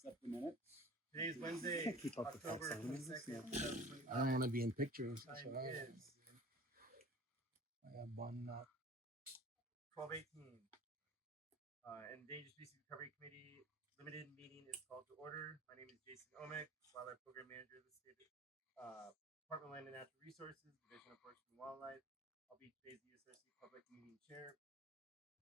Accept the minutes. Today's Wednesday, Can't keep up with that October sound. 22nd, I don't want to be in pictures. That's Time what I is have one. 12:18. Endangered Species Recovery Committee Limited Meeting is called to order. My name is Jason Omick, Wildlife Program Manager of the State Department of Land and Natural Resources, Division of Forestry and Wildlife. I'll be today's ESRC Public Meeting Chair.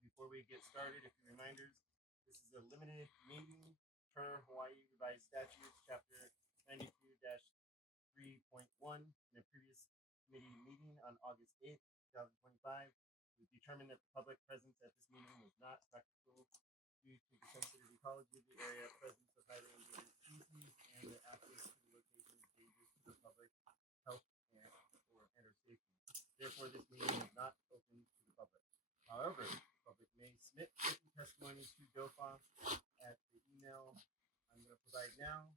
Before we get started, a few reminders. This is a limited meeting per Hawaii Revised Statutes, Chapter 92-3.1. In a previous committee meeting on August 8th, 2025, it was determined that the public presence at this meeting was not practical due to the sensitive ecology of the area, presence of highly endangered species, and the access to the location is dangerous to the public health or safety. Therefore, this meeting is not open to the public. However, the public may submit written testimony to DOFA at the email I'm going to provide now,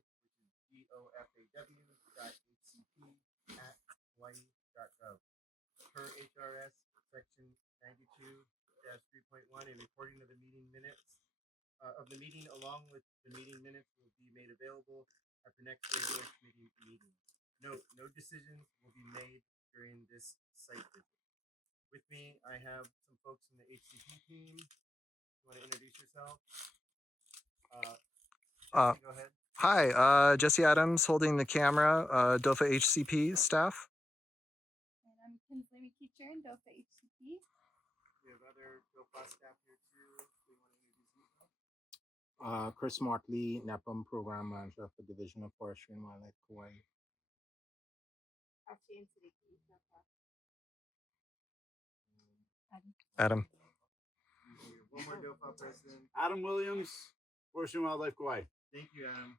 which is dofaw.hcp@hawaii.gov. Per HRS Section 92-3.1, a recording of the meeting minutes of the meeting along with the meeting minutes will be made available at the next regular committee meeting. Note, no decisions will be made during this site visit. With me, I have some folks from the HCP team. You want to introduce yourself? Jesse, go ahead. Hi, Jesse Adams holding the camera, DOFA HCP staff. And I'm Kinsley McKeecher, DOFA HCP. We have other DOFA staff here too. Do you want to introduce yourself? Chris Martley, NEPM Program Manager for Division of Forestry and Wildlife, Kauaʻi. Adam. One more DOFA person. Adam Williams, Forestry and Wildlife, Kauaʻi. Thank you, Adam.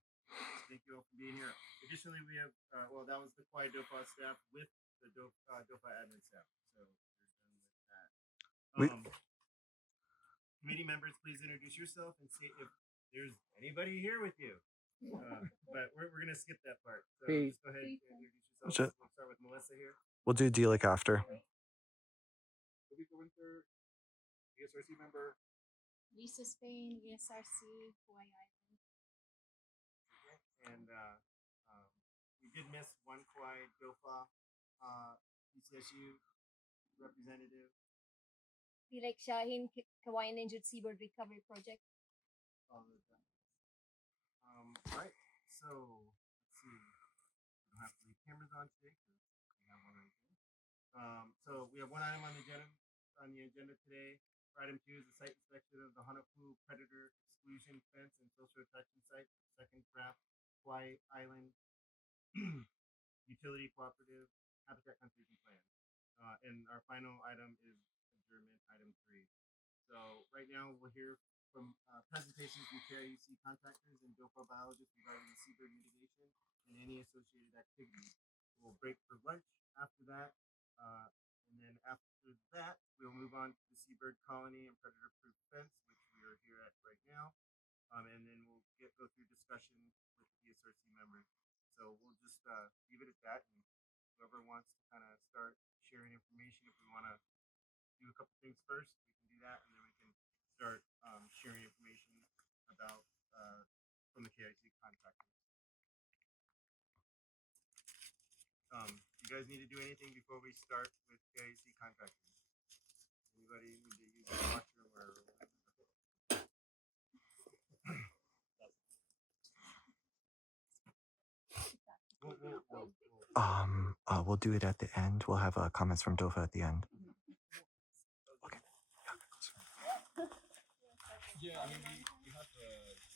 Thank you all for being here. Additionally, we have, well, that was the Kauaʻi DOFA staff with the DOFA admin staff. So we're done with that. Committee members, please introduce yourself and see if there's anybody here with you. But we're going to skip that part. So just go ahead and introduce yourself. We'll start with Melissa here. We'll do Delic after. Felipe Winter, ESRC member. Lisa Spain, ESRC, Kauaʻi Island. And we did miss one Kauaʻi DOFA PCSU representative. Dilek Shahin, Kauaʻi Endangered Seabird Recovery Project. All right, so let's see. We don't have to leave cameras on today because we have one right here. So we have one item on the agenda today. For item 2 is the site inspection of the Honopū predator exclusion fence and social attraction site, second draft Kauaʻi Island Utility Cooperative Habitat Conservation Plan. And our final item is adjournment, item 3. So right now we'll hear from presentations from KIUC contractors and DOFA biologists regarding the seabird mitigation and any associated activities. We'll break for lunch after that. And then after that, we'll move on to the seabird colony and predator-proof fence, which we are here at right now. And then we'll go through discussion with the ESRC members. So we'll just leave it at that. And whoever wants to kind of start sharing information, if we want to do a couple things first, we can do that. And then we can start sharing information about from the KIC contractors. You guys need to do anything before we start with KIC contractors? Anybody need to use the washroom or We'll do it at the end. We'll have comments from DOFA at the end. Okay. Yeah, I mean, we have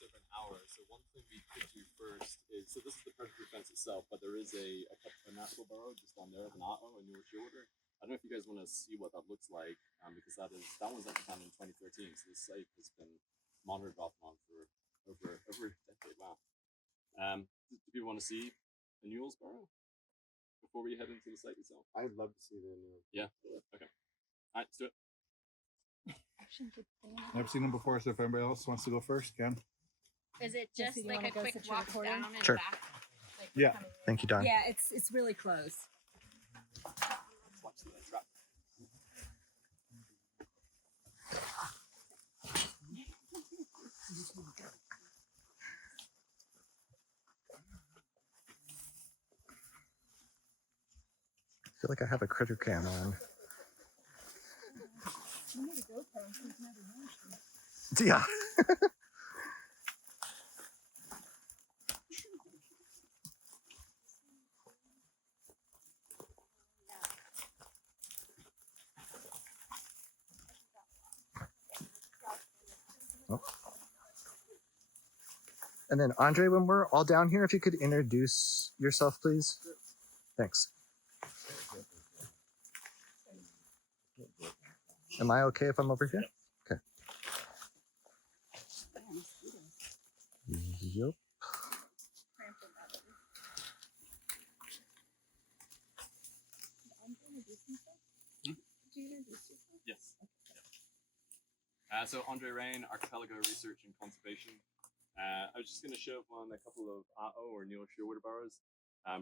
different hours. So one thing we could do first is, so this is the predator fence itself, but there is a natural burrow just on there of an AO in your order. I don't know if you guys want to see what that looks like, because that one's actually found in 2013. So this site has been monitored off and on for over a decade. Wow. Do people want to see the Newell's burrow before we head into the site itself? I'd love to see the new. Yeah. Okay. All right, let's do it. Never seen them before, so if anybody else wants to go first, can. Is it just like a quick walk down and Sure. back? Like Yeah. Thank you, Don. Yeah, it's really close. Let's watch the trap. feel like I have a critter cam on. Yeah. Oh. And then Andre, when we're all down here, if you could introduce yourself, please. Thanks. Am I okay if I'm over here? Okay. Yep. Yes. So Andre Rain, Archipelago Research and Conservation. I was just going to show up on a couple of A'o or Newer shearwater burrows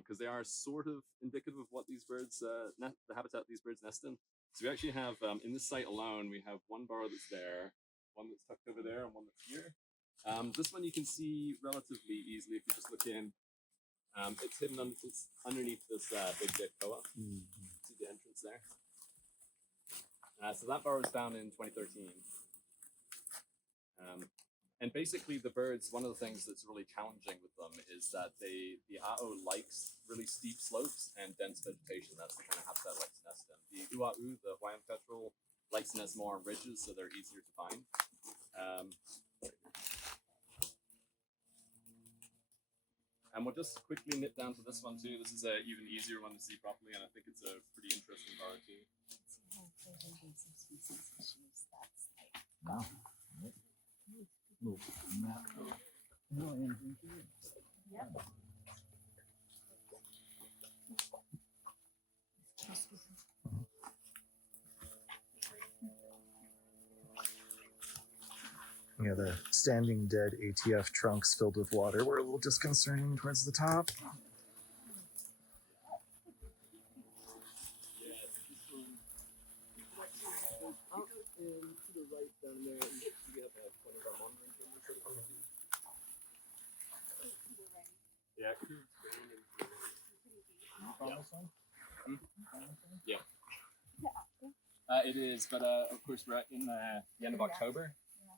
because they are sort of indicative of what these birds, the habitat these birds nest in. So we actually have, in this site alone, we have one burrow that's there, one that's tucked over there, and one that's here. This one you can see relatively easily if you just look in. It's hidden it's underneath this big dead koa. See the entrance there? So that burrow was found in 2013. And basically the birds, one of the things that's really challenging with them is that the A'o likes really steep slopes and dense vegetation. That's the kind of habitat it likes to nest in. The Ua'u, the Hawaiian petrel, likes to nest more on ridges, so they're easier to find. And we'll just quickly nip down to this one too. This is an even easier one to see properly, and I think it's a pretty interesting burrow too. Wow. Yeah, the standing dead ATF trunks filled with water were a little disconcerting towards the top. To the right down there, we have one of our monitoring cameras. Yeah, yeah. It is, but of course we're in the end of October,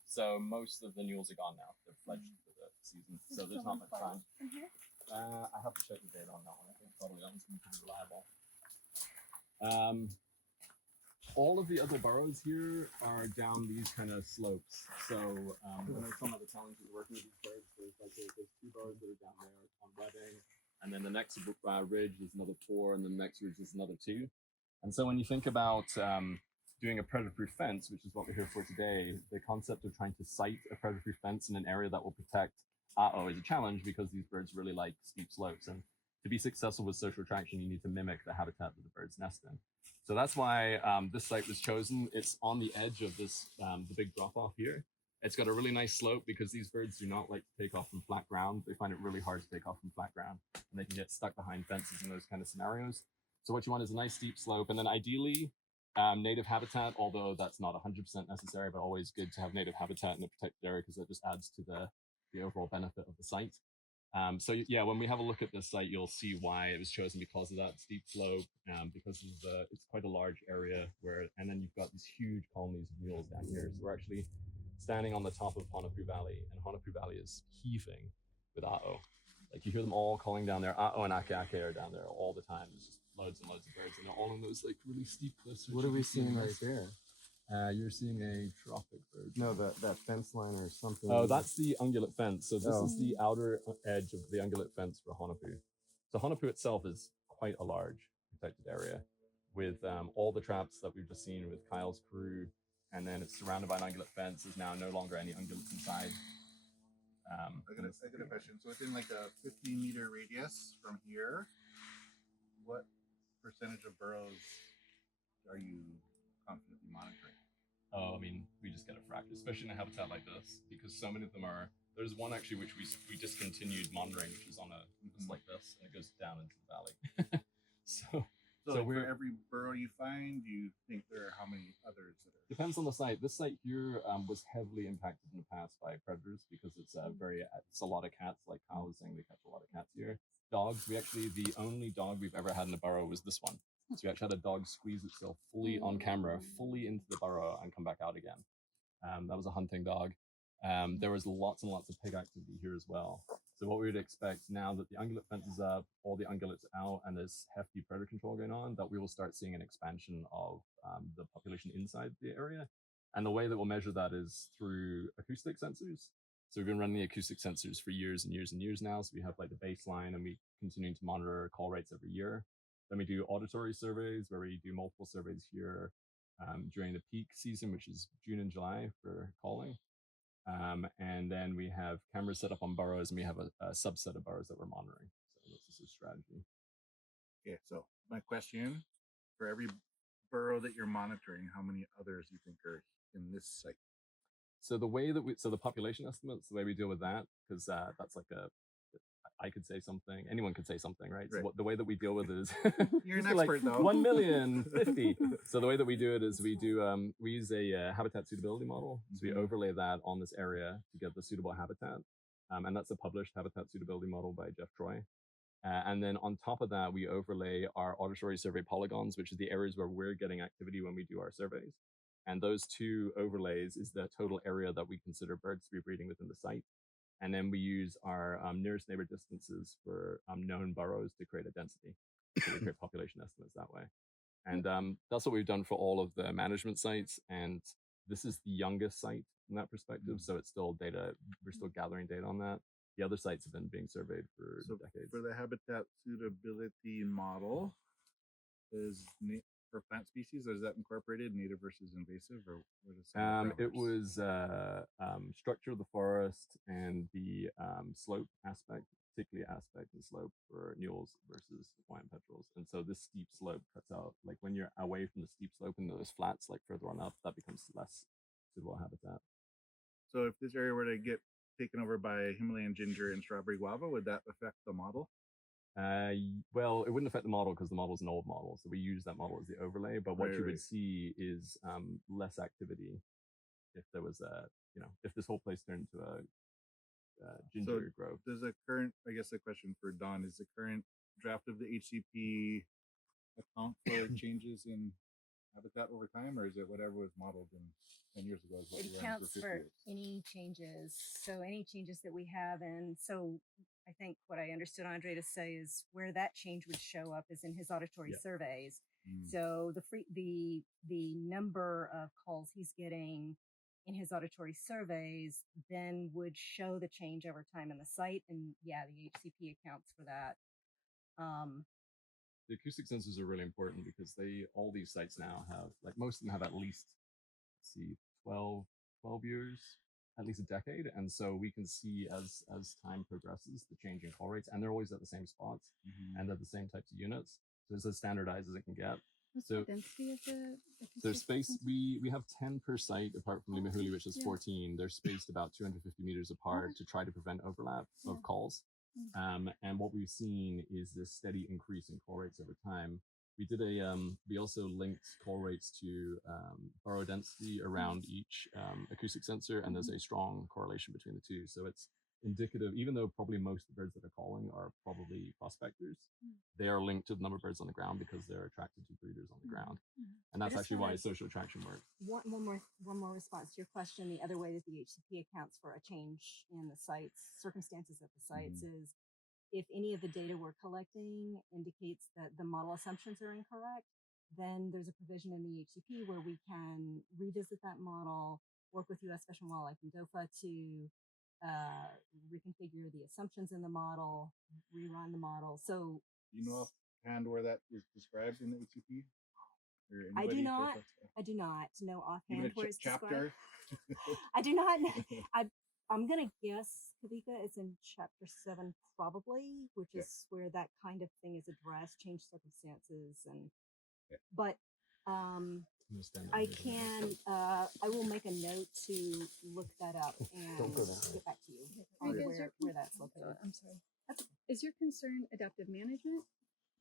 so most of the mules are gone now. They're fledged for the season, so there's not much time. I have to check the date on that one. I think probably that one's going to be pretty reliable. All of the other burrows here are down these kind of slopes. So some of the challenges working with these birds, there's two burrows that are down there on webbing, and then the next ridge is another 4, and the next ridge is another 2. And so when you think about doing a predator-proof fence, which is what we're here for today, the concept of trying to site a predator-proof fence in an area that will protect A'o is a challenge because these birds really like steep slopes. And to be successful with social attraction, you need to mimic the habitat that the birds nest in. So that's why this site was chosen. It's on the edge of this, the big drop-off here. It's got a really nice slope because these birds do not like to take off from flat ground. They find it really hard to take off from flat ground, and they can get stuck behind fences in those kind of scenarios. So what you want is a nice steep slope, and then ideally native habitat, although that's not 100% necessary, but always good to have native habitat in a protected area because that just adds to the overall benefit of the site. So yeah, when we have a look at this site, you'll see why it was chosen because of that steep slope, because it's quite a large area and then you've got these huge colonies of mules down here. So we're actually standing on the top of Honopū Valley, and Honopū Valley is heaving with A'o. Like you hear them all calling down there. A'o and Ake are down there all the time. There's just loads and loads of birds, and they're all in those like really steep cliffs. What are we seeing right there? You're seeing a tropic bird. No, that fence line or something. Oh, that's the ungulate fence. So this is the outer edge of the ungulate fence for Honopū. So Honopū itself is quite a large protected area with all the traps that we've just seen with Kyle's crew, and then it's surrounded by an ungulate fence. There's now no longer any ungulates inside. I got a question. So within like a 15-meter radius from here, what percentage of burrows are you confidently monitoring? Oh, I mean, we just get a fraction, especially in a habitat like this, because so many of them are. There's one actually which we discontinued monitoring, which is on a just like this, and it goes down into the valley. So So, So like, we're- for every burrow you find, you think there are how many others that are? Depends on the site. This site here was heavily impacted in the past by predators because it's it's a lot of cats. Like Kyle was saying, they catch a lot of cats here. Dogs. The only dog we've ever had in a burrow was this one. So we actually had a dog squeeze itself fully on camera, fully into the burrow and come back out again. That was a hunting dog. There was lots and lots of pig activity here as well. So what we would expect now that the ungulate fence is up, all the ungulates out, and there's hefty predator control going on, that we will start seeing an expansion of the population inside the area. And the way that we'll measure that is through acoustic sensors. So we've been running the acoustic sensors for years and years and years now. So we have like the baseline, and we continuing to monitor call rates every year. Then we do auditory surveys where we do multiple surveys here during the peak season, which is June and July for calling. And then we have cameras set up on burrows, and we have a subset of burrows that we're monitoring. So this is a strategy. Okay, so my question, for every burrow that you're monitoring, how many others you think are in this site? So the way that the population estimates, the way we deal with that, because that's like I could say something, anyone could say something, right? Right. So the way that we deal with it is You're an just expert, though. 1,050,000. So the way that we do it is we use a habitat suitability model. So we overlay that on this area to get the suitable habitat. And that's a published habitat suitability model by Jeff Troy. And then on top of that, we overlay our auditory survey polygons, which is the areas where we're getting activity when we do our surveys. And those two overlays is the total area that we consider birds to be breeding within the site. And then we use our nearest neighbor distances for known burrows to create a density. So we create population estimates that way. And that's what we've done for all of the management sites. And this is the youngest site from that perspective. So it's still data. We're still gathering data on that. The other sites have been being surveyed for decades. For the habitat suitability model, for plant species, is that incorporated native versus invasive, or what is It was structure of the forest and the slope aspect, particularly aspect and slope for mules versus Hawaiian petrels. And so this steep slope cuts out, like when you're away from the steep slope and those flats, like further on up, that becomes less suitable habitat. So if this area were to get taken over by Himalayan ginger and strawberry guava, would that affect the model? Well, it wouldn't affect the model because the model is an old model. So we use that model as the overlay. But what you would Right. see is less activity if there was if this whole place turned into a ginger grove. Does the current, I guess the question for Don, is the current draft of the HCP account for changes in habitat over time, or is it whatever was modeled in 10 years ago? Is what It we ran accounts 50 for years? any changes. So any changes that we have, and so I think what I understood Andre to say is where that change would show up is in his auditory Yeah. surveys. Mm. So the number of calls he's getting in his auditory surveys then would show the change over time in the site, and yeah, the HCP accounts for that. The acoustic sensors are really important because all these sites now have, like most of them have at least, 12 years, at least a decade. And so we can see as time progresses, the change in call rates, and they're always at the same spots and at the same types of units. So it's as standardized as it can get. What's So the density of the there's acoustic space. sensors? We have 10 per site, apart from Limahuli, which is Yeah. 14. They're spaced about 250 meters apart to try to prevent overlap of Yeah. calls. And what we've seen is this steady increase in call rates over time. We did we also linked call rates to burrow density around each acoustic sensor, and there's a strong correlation between the two. So it's indicative, even though probably most of the birds that are calling are probably prospectors, they are linked to the number of birds on the ground because they're attracted to breeders on the ground. And that's just actually why wanna- social attraction works. One more response to your question. The other way that the HCP accounts for a change in the sites, circumstances at the sites, is if any of the data we're collecting indicates that the model assumptions are incorrect, then there's a provision in the HCP where we can revisit that model, work with U.S. Fish and Wildlife and DOFA to reconfigure the assumptions in the model, rerun the model. So Do you know offhand where that is described in the HCP? Or I do anybody? not. I do not know Even offhand a where it's described. chapter? I do not. I'm gonna guess, Kavika, it's in chapter 7, probably, which Yeah. is where that kind of thing is addressed, change circumstances, and Yeah. but I'm gonna stand up I here for a can minute. I will make a note to look that up and Don't go there. get back to you Are on you guys where that's located. I'm sorry. Is your concern adaptive management?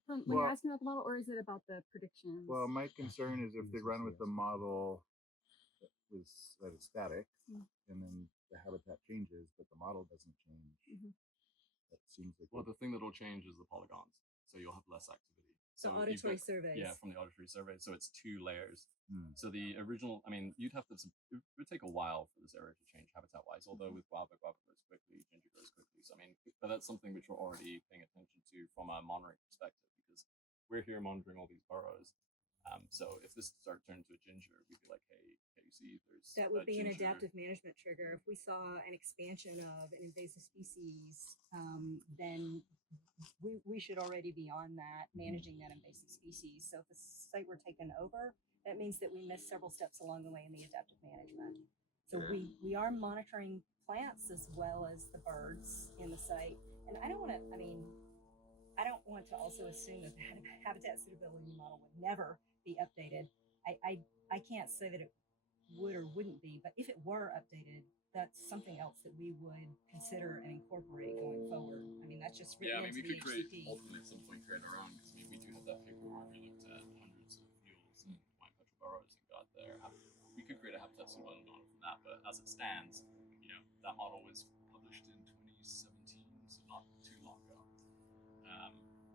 When Well- you're asking about the model, or is it about the predictions? Well, my concern is if they run with the model that is static, Mm. and then the habitat changes, but the model doesn't change. Mhm. That seems like Well, the thing that'll change is the polygons, so you'll have less activity. So you've auditory got- surveys. Yeah, from the auditory survey. So it's 2 layers. Hmm. So the original, I mean, you'd have to. It would take a while for this area to change habitat-wise. Although with guava grows quickly, ginger grows quickly. So I mean, but that's something which we're already paying attention to from a monitoring perspective because we're here monitoring all these burrows. So if this started turning to a ginger, we'd be like, hey, KIUC, there's That would a be an ginger- adaptive management trigger. If we saw an expansion of an invasive species, then we should already be on that, managing that invasive species. So if the site were taken over, that means that we missed several steps along the way in the adaptive management. So we are monitoring plants as well as the birds in the site. And I don't want to also assume that the habitat suitability model would never be updated. I can't say that it would or wouldn't be, but if it were updated, that's something else that we would consider and incorporate going forward. I mean, that's just Yeah, written I mean, we into the could create HCP. ultimately at some point create our own because I mean we do have that paper where we looked at hundreds of fuels and wine petrol burrows and got there. We could create a habitat suitability model from that, but as it stands, that model was published in 2017, so not too long ago.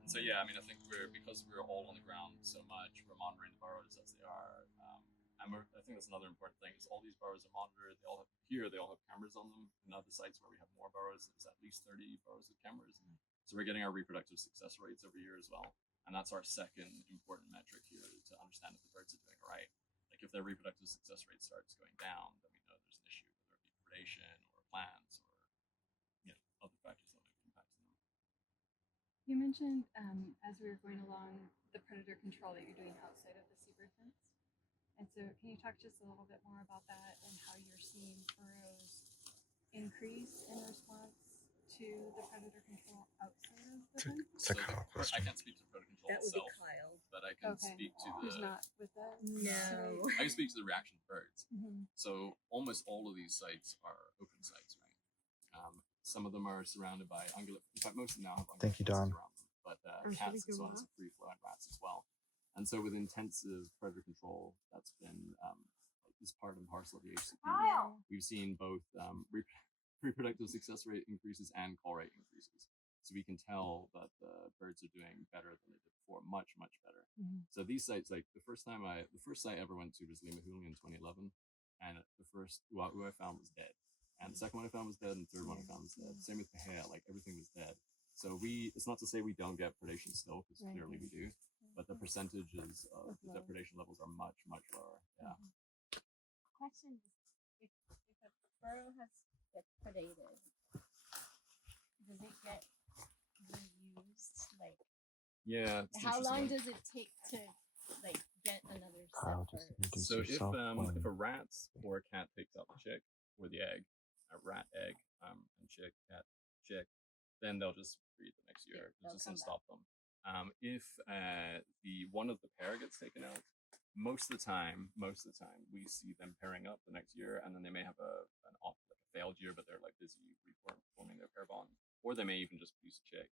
And so yeah, I mean, I think because we're all on the ground so much, we're monitoring the burrows as they are. And I think that's another important thing is all these burrows are monitored. They all have cameras on them. In other sites where we have more burrows, there's at least 30 burrows with cameras. So we're getting our reproductive success rates every year as well. And that's our second important metric here to understand if the birds are doing all right. Like if their reproductive success rate starts going down, then we know there's an issue, whether it be predation or plants or other factors that might be impacting them. You mentioned as we were going along the predator control that you're doing outside of the seabird fence. And so can you talk just a little bit more about that and how you're seeing burrows increase in response to the predator control outside of the fence? It's a Kyle question. I can't speak to predator control That would be itself, Kyle. but I can Okay. speak to Who's the. not with that? No. I can speak to the reaction of birds. Mm-hmm. So almost all of these sites are open sites, right? Some of them are surrounded by ungulate. In fact, most of them now have ungulate Thank you, fences Don. around them, but should we cats and go so on, up? some free-flowing rats as well. And so with intensive predator control, that's been is part and parcel of the HCP. We've seen both reproductive success rate increases and call rate increases. So we can tell that the birds are doing better than they did before, much, much better. Mhm. So these sites, like the first site I ever went to was Limahuli in 2011, and the first who I found was dead, and the second one I found was dead, and the third one I found was dead. Same with Pahea, like everything was dead. So it's not to say we don't get predation still, because Right. clearly we do, but the percentages of the low. predation levels are much, much lower. Yeah. Question: If a burrow gets predated, does it get reused? Like, Yeah. it's how long interesting. does it take to get another Kyle, set just bird? introduce So yourself. if a rat or a cat takes out the chick or the egg, a rat egg and chick, cat chick, then they'll just breed the next year. they'll It's just come gonna stop them. If the one of the pair gets taken out, most of the time we see them pairing up the next year, and then they may have a failed year, but they're like busy reforming their pair bond, or they may even just produce a chick.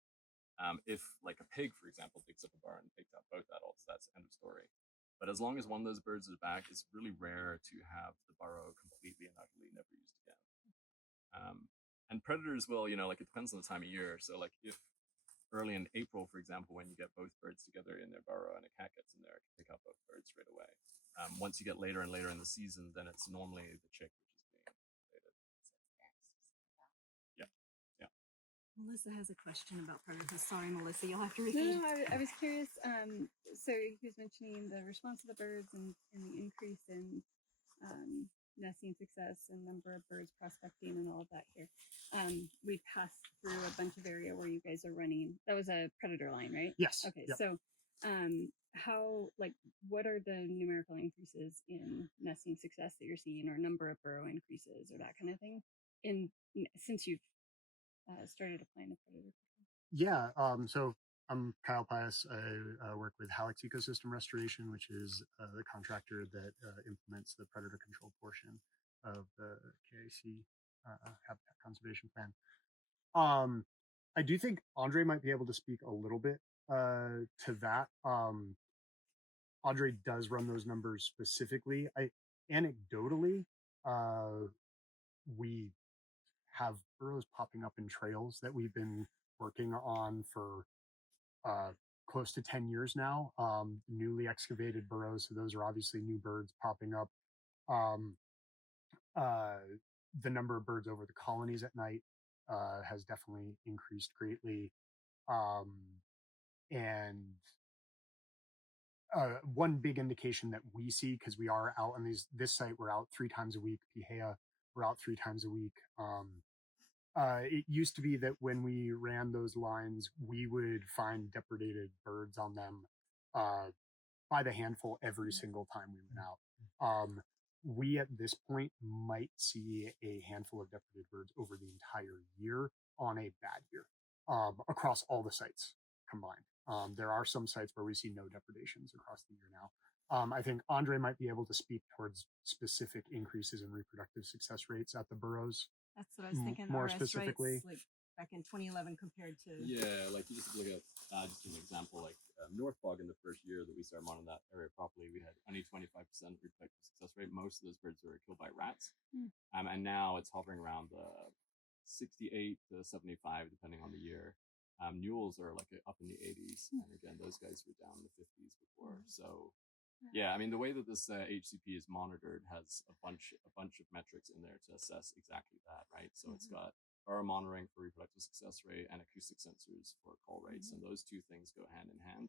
If like a pig, for example, digs up a barn and takes out both adults, that's end of story. But as long as one of those birds is back, it's really rare to have the burrow completely and utterly never used again. And predators will, like it depends on the time of year. So like if early in April, for example, when you get both birds together in their burrow and a cat gets in there, it can pick out both birds straight away. Once you get later and later in the season, then it's normally the chick which is being predated. Yeah. Melissa has a question about predators. Sorry, Melissa, you'll have to No, repeat. I was curious. So he was mentioning the response of the birds and the increase in nesting success and number of birds prospecting and all of that here. We passed through a bunch of area where you guys are running. That was a predator line, right? Yes. Okay. Yep. So, what are the numerical increases in nesting success that you're seeing, or number of burrow increases, or that kind of thing, since you've started applying the predator control? Yeah. So I'm Kyle Pius. I work with HCP Ecosystem Restoration, which is the contractor that implements the predator control portion of the KIUC Habitat Conservation Plan. I do think Andre might be able to speak a little bit to that. Audrey does run those numbers specifically. Anecdotally, we have burrows popping up in trails that we've been working on for close to 10 years now. Newly excavated burrows, so those are obviously new birds popping up. The number of birds over the colonies at night has definitely increased greatly. And one big indication that we see, because we are out on this site, we're out 3 times a week. Pihea, we're out 3 times a week. It used to be that when we ran those lines, we would find depredated birds on them by the handful every single time we went out. We at this point might see a handful of depredated birds over the entire year on a bad year, across all the sites combined. There are some sites where we see no depredations across the year now. I think Andre might be able to speak towards specific increases in reproductive success rates at the burrows. That's what I was thinking. More RS specifically, rates, like back in 2011 compared to Yeah, like you just look at just an example, like North Bog in the first year that we started monitoring that area properly, we had only 25% reproductive success rate. Most of those birds were killed by rats, and now it's hovering around the 68 to 75, depending on the year. Mules are like up in the 80s, and again, those guys were down in the 50s before. So, yeah, I mean, the way that this HCP is monitored has a bunch of metrics in there to assess exactly that, right? So it's got burrow monitoring for reproductive success rate and acoustic sensors for call rates, and those two things go hand in hand.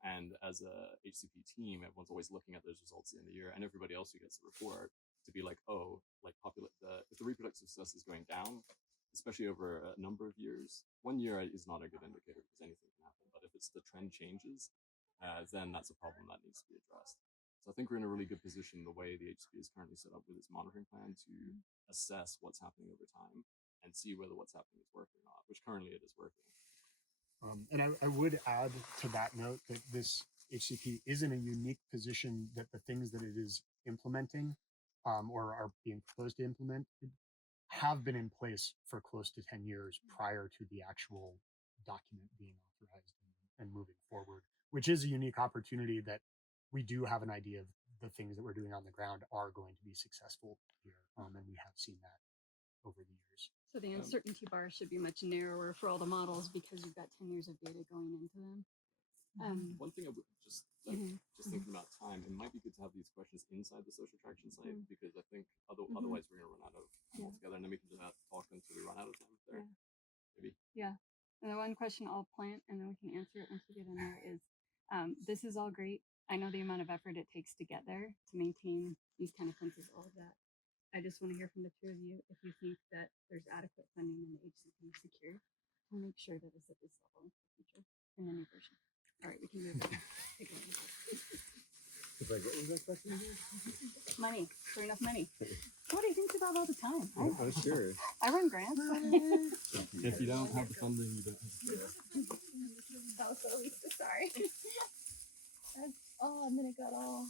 And as a HCP team, everyone's always looking at those results in the year, and everybody else who gets the report to be like, oh, like if the reproductive success is going down, especially over a number of years, 1 year is not a good indicator because anything can happen. But if the trend changes, then that's a problem that needs to be addressed. So I think we're in a really good position the way the HCP is currently set up with its monitoring plan to assess what's happening over time and see whether what's happening is working or not, which currently it is working. And I would add to that note that this HCP is in a unique position that the things that it is implementing or are being proposed to implement have been in place for close to 10 years prior to the actual document being authorized and moving forward, which is a unique opportunity that we do have an idea of the things that we're doing on the ground are going to be successful here. And we have seen that over the years. So the uncertainty bar should be much narrower for all the models because you've got 10 years of data going into them. One thing I would just thinking about time, it might be good to have these questions inside the social traction site because I think otherwise we're going to run out of time altogether, and then we can just talk until we run out of time there. Maybe. Yeah. And the one question I'll plant and then we can answer it once we get in there is, this is all great. I know the amount of effort it takes to get there, to maintain these kind of fences, all of that. I just want to hear from the two of you if you think that there's adequate funding in the HCP secure to make sure that it's at this level in the future in the new version. All right, we can move on. It's like, what was that question again? Money. Is there enough money? What do you think about all the time? Oh, sure. I run grants. If you don't have the funding, you don't have the That was so Lisa, sorry. And then it got all.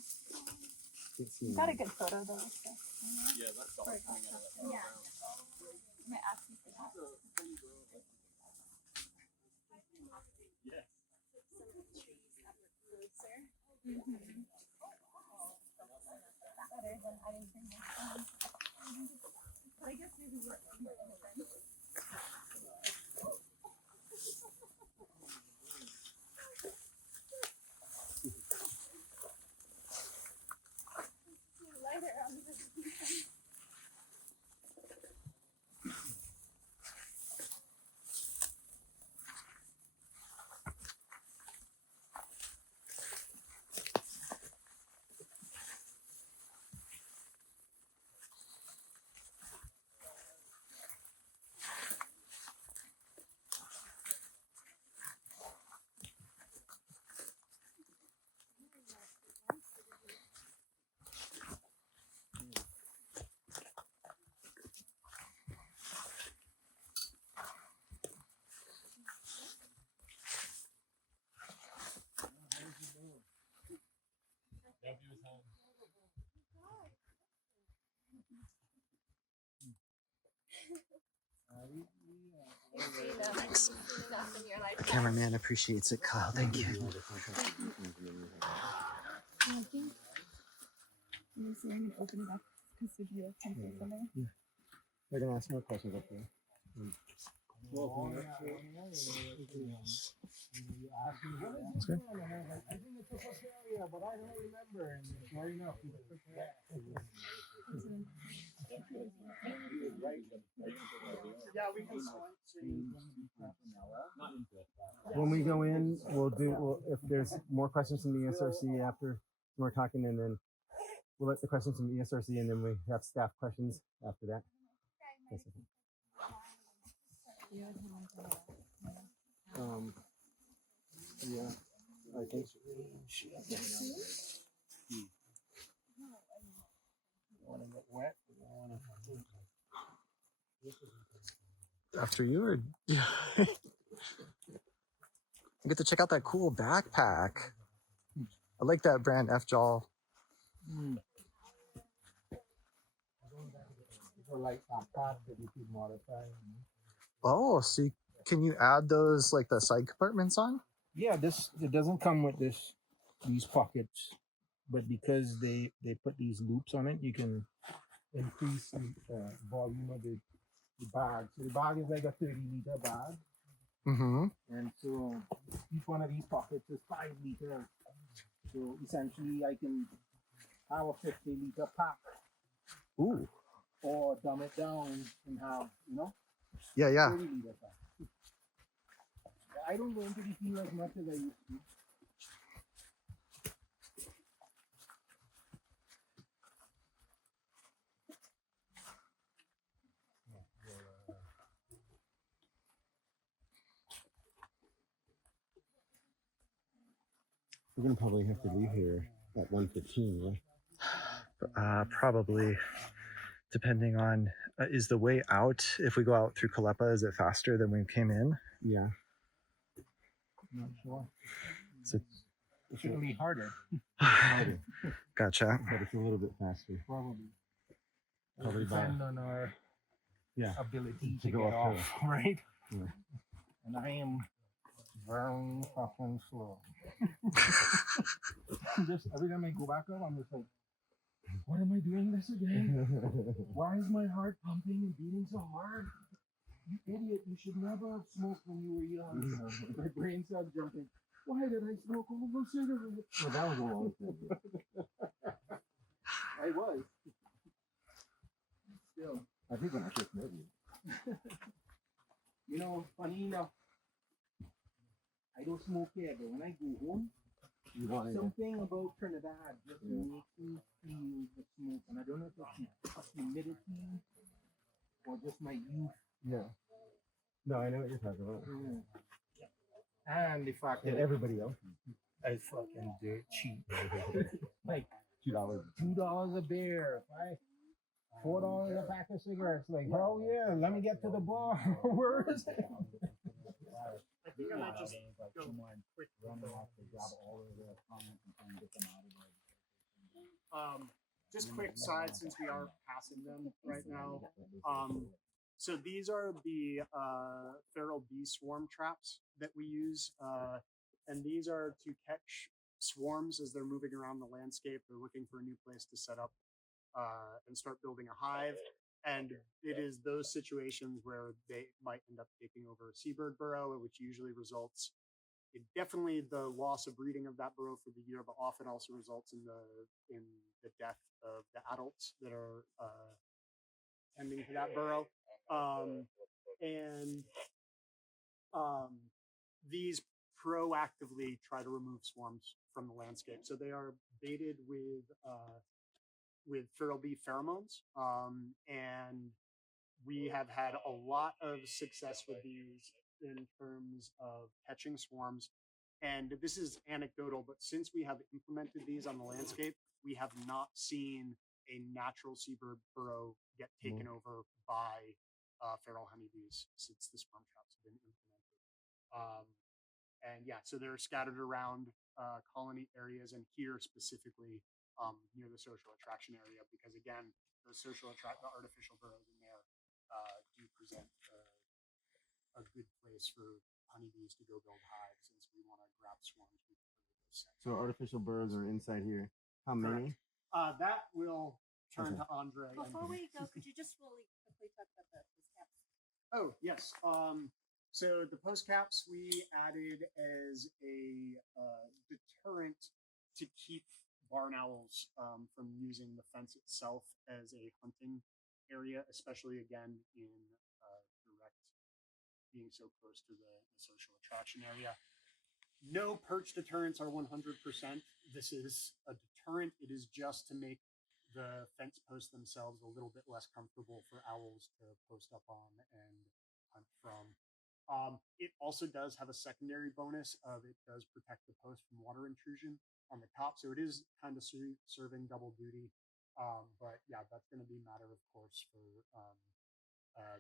You got a good photo though. So. Yeah, that's all coming out of that. Yeah. I might ask you for that. Yes. Some of the trees that were closer. Better than I didn't think. But I guess maybe we're in the fence. Lighter on the Thanks. Soon enough in your life. The cameraman appreciates it, Kyle. Thank you. I think I'm going to open it up because if you have something for me. They're gonna ask more questions up there. That's good. I think it's a first area, but I don't remember. And sure enough, Yeah, we can when we go in, we'll if there's more questions from the ESRC after we're talking, and then we'll let the questions from the ESRC, and then we have staff questions after that. Yeah, I think so. After you, or you get to check out that cool backpack. I like that brand F-Jaw. Like that you could modify. Oh, so can you add those like the side compartments on? Yeah, it doesn't come with these pockets, but because they put these loops on it, you can increase the volume of the bag. So the bag is like a 30-liter bag, and so each one of these pockets is 5 liters. So essentially, I can have a 50-liter pack. Ooh. Or dumb it down and have, Yeah. 30-liter pack. I don't go into the field as much as I used to. We're gonna probably have to leave here at 1:15, right? Probably, depending on is the way out. If we go out through Kalepa, is it faster than we came in? Yeah. Not sure. So It shouldn't be harder. Gotcha. But it's a little bit faster. Probably depend on our ability to get off, right? Yeah. And I am very fucking slow. Just every time I go back up, I'm just like, what am I doing this again? Why is my heart pumping and beating so hard? You idiot, you should never have smoked when you were young. My brain starts jumping. Why did I smoke all those cigarettes? Well, that was a long time. I was. Still. I think when I first met you. Funny enough, I don't smoke here, but when I go home, something about Trinidad just makes me feel the smoke. And I don't know if it's the humidity or just my youth. Yeah. No, I know what you're talking about. And the fact that everybody else is fucking dirt cheap. Like $2 a beer, $4 a pack of cigarettes. Like, hell yeah, let me get to the bar. Where is it? I think I might just go quick. Just quick side, since we are passing them right now. So these are the feral bee swarm traps that we use, and these are to catch swarms as they're moving around the landscape. They're looking for a new place to set up and start building a hive. And it is those situations where they might end up taking over a seabird burrow, which usually results in definitely the loss of breeding of that burrow for the year, but often also results in the death of the adults that are tending to that burrow. These proactively try to remove swarms from the landscape. So they are baited with feral bee pheromones, and we have had a lot of success with these in terms of catching swarms. And this is anecdotal, but since we have implemented these on the landscape, we have not seen a natural seabird burrow get taken over by feral honeybees since the swarm traps have been implemented. And yeah, so they're scattered around colony areas, and here specifically near the social attraction area, because again, the artificial burrows in there do present a a good place for honeybees to go build hives. And so we want to grab swarms. So artificial burrows are inside here. How many? That will turn to Andre. Before we go, could you just really quickly talk about the caps? Oh, yes. So the post caps we added as a deterrent to keep barn owls from using the fence itself as a hunting area, especially again in direct being so close to the social attraction area. No perch deterrents are 100%. This is a deterrent. It is just to make the fence posts themselves a little bit less comfortable for owls to post up on and hunt from. It also does have a secondary bonus of it does protect the post from water intrusion on the top. So it is kind of serving double duty. But yeah, that's going to be a matter, of course, for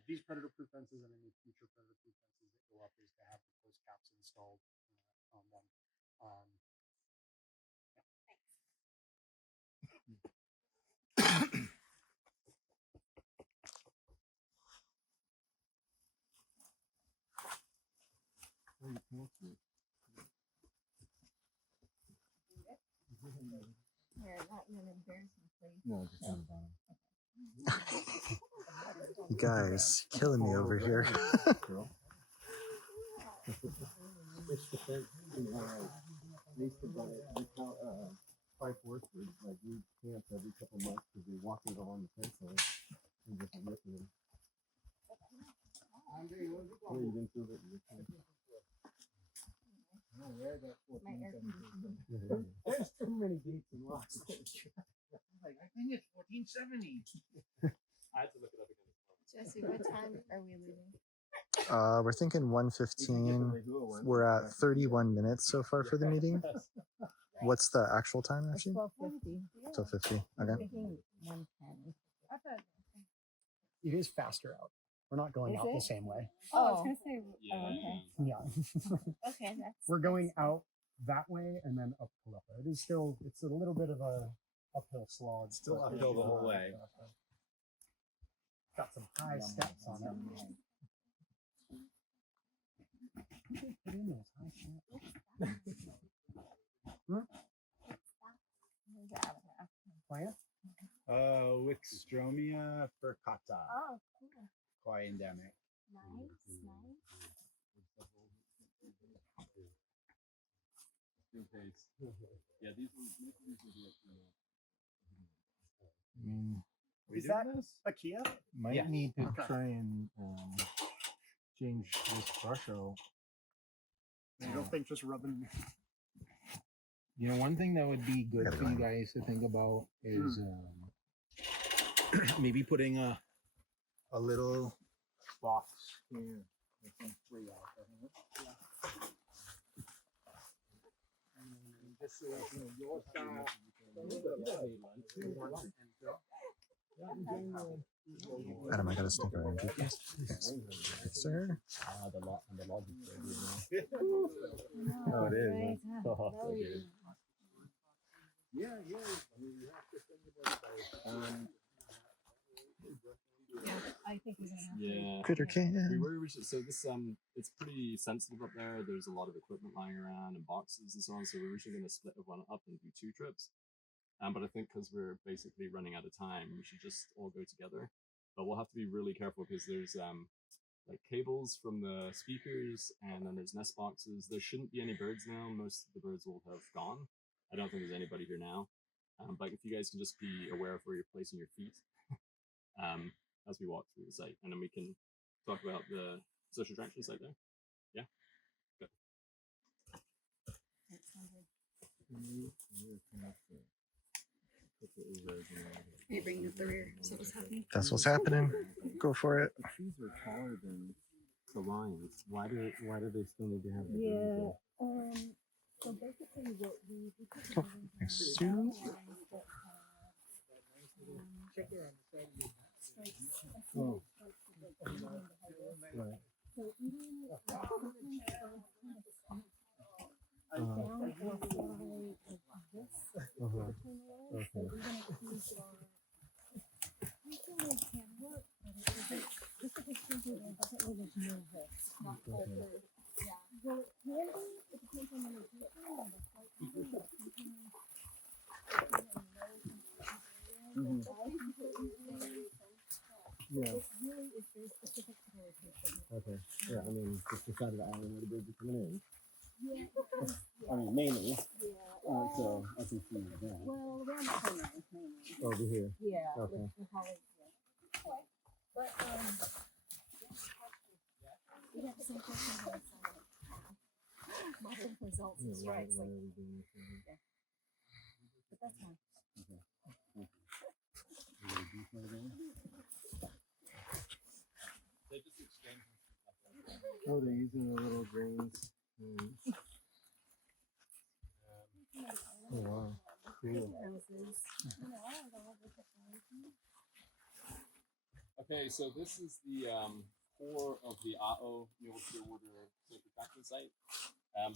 these predator-proof fences and any future predator-proof fences that go up is to have the post caps installed on them. We're not in an embarrassing place. No, just on the bottom. You guys killing me over here. It's the fence. They used to buy it. We count 5 workers. Like we camp every couple months because they walk it along the fence line and just rip it. Oh, you didn't feel it. My air conditioning. There's too many gates and locks. Like, I think it's 1470. I had to look it up again. Jesse, what time are we leaving? We're thinking 1:15. We're at 31 minutes so far for the meeting. What's the actual time, actually? 12:50. 12:50. Okay. Thinking 1:10. It is faster out. We're not going Is out the it? same way. Oh, I was gonna say. Yeah. Oh, okay. Yeah. Okay, that's. We're going out that way and then up Kauaʻi. It is still, it's a little bit of a uphill slog. Still uphill the whole way. Got some high steps on it. Put in those high steps. Plant? Wickstromia furcata. Oh, cool. Kauaʻi endemic. Nice. Yeah, these I mean, Is that a Kia? might Yeah. need to Okay. try and change this brush out. You don't think just rubbing? You know, one thing that would be good Gotta for go. you guys to think about is maybe putting a little box here with some free out there. And just so you know, your style. Adam, I got a snicker on you. Yes, sir. the logic. Oh, it is. Yeah. I mean, you have to think about it. I think we're gonna have to. Yeah. Critter We can. were so this it's pretty sensitive up there. There's a lot of equipment lying around and boxes and so on. So we're originally going to split one up and do 2 trips. But I think because we're basically running out of time, we should just all go together. But we'll have to be really careful because there's like cables from the speakers and then there's nest boxes. There shouldn't be any birds now. Most of the birds will have gone. I don't think there's anybody here now. But if you guys can just be aware of where you're placing your feet as we walk through the site, and then we can talk about the social attraction site there. Yeah. Good. Are you bringing up the rear? Is that what's happening? That's what's happening. Go for it. The trees are taller than the lines. Why do they still need to have the Yeah. So basically, what we Oh, thanks. Two. Check it on the side of your Oh. Right. So even Uh-huh. down or fly like this, Uh-huh. so even if these are, we can make it work, but it doesn't, just because things It doesn't really move it. It's not altered. Yeah. Well, it can be. It depends on the location and the flight pattern, but sometimes Mhm. Yeah. it really is very specific to the location. Okay. Yeah. I mean, just the side of the island where the birds are coming in. Yeah. I mean, mainly. Yeah. So I can see that. Well, around the corner, mainly. Over here. Yeah. Okay. With Holly. Yeah. Okay. But we have the same question here. Model results and strikes. Why Like, are we doing this? yeah. But that's fine. They just exchange. Oh, they're using the little grains. Oh wow. Cool. Okay, so this is the core of the AO Mule Shearwater Safe Attraction site.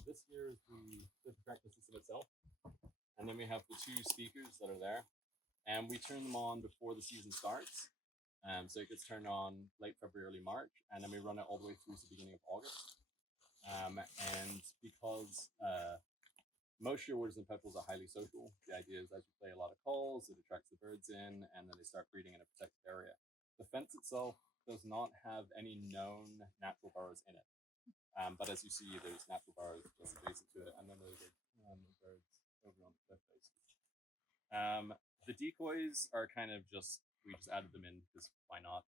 This here is the safe attraction system itself, and then we have the two speakers that are there, and we turn them on before the season starts. So it gets turned on late February, early March, and then we run it all the way through to the beginning of August. And because most shearwaters and petrels are highly social, the idea is as you play a lot of calls, it attracts the birds in, and then they start breeding in a protected area. The fence itself does not have any known natural burrows in it. But as you see, there's natural burrows just adjacent to it, and then there's birds over on the cliff face. The decoys are kind of just, we just added them in because why not?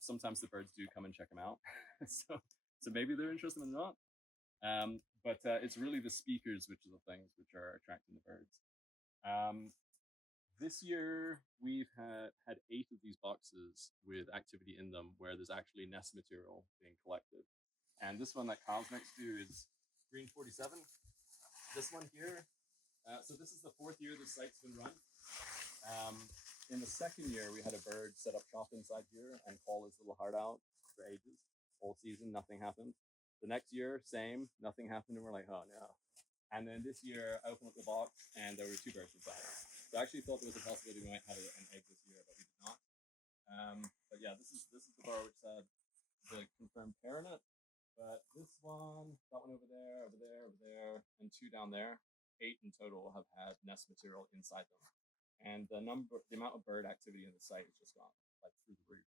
Sometimes the birds do come and check them out. so maybe they're interested in not. But it's really the speakers, which are the things which are attracting the birds. This year, we've had 8 of these boxes with activity in them where there's actually nest material being collected. And this one that Kyle's next to is Green 47. This one here, so this is the 4th year this site's been run. In the 2nd year, we had a bird set up shop inside here and call his little heart out for ages. Whole season, nothing happened. The next year, same, nothing happened, and we're like, oh no. And then this year, I opened up the box, and there were 2 birds inside. So I actually thought there was a possibility we might have an egg this year, but we did not. But yeah, this is the burrow which had the confirmed pair in it. But this one, that one over there, and 2 down there, 8 in total have had nest material inside them. And the amount of bird activity in the site has just gone like through the roof.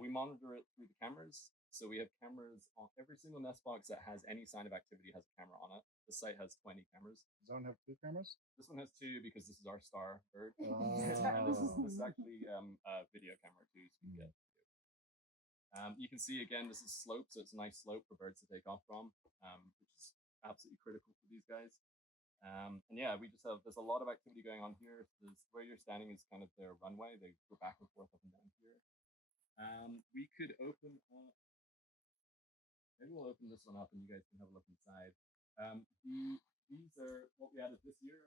We monitor it through the cameras. So we have cameras on every single nest box that has any sign of activity has a camera on it. The site has 20 cameras. Does that one have 2 cameras? This one has 2 because this is our star bird. Oh. And this is actually a video camera too. So you, you can see again, this is slope, so it's a nice slope for birds to take off from, which is absolutely critical for these guys. And yeah, we just have, there's a lot of activity going on here. Where you're standing is kind of their runway. They go back and forth up and down here. We could open up, maybe we'll open this one up and you guys can have a look inside. These are what we added this year.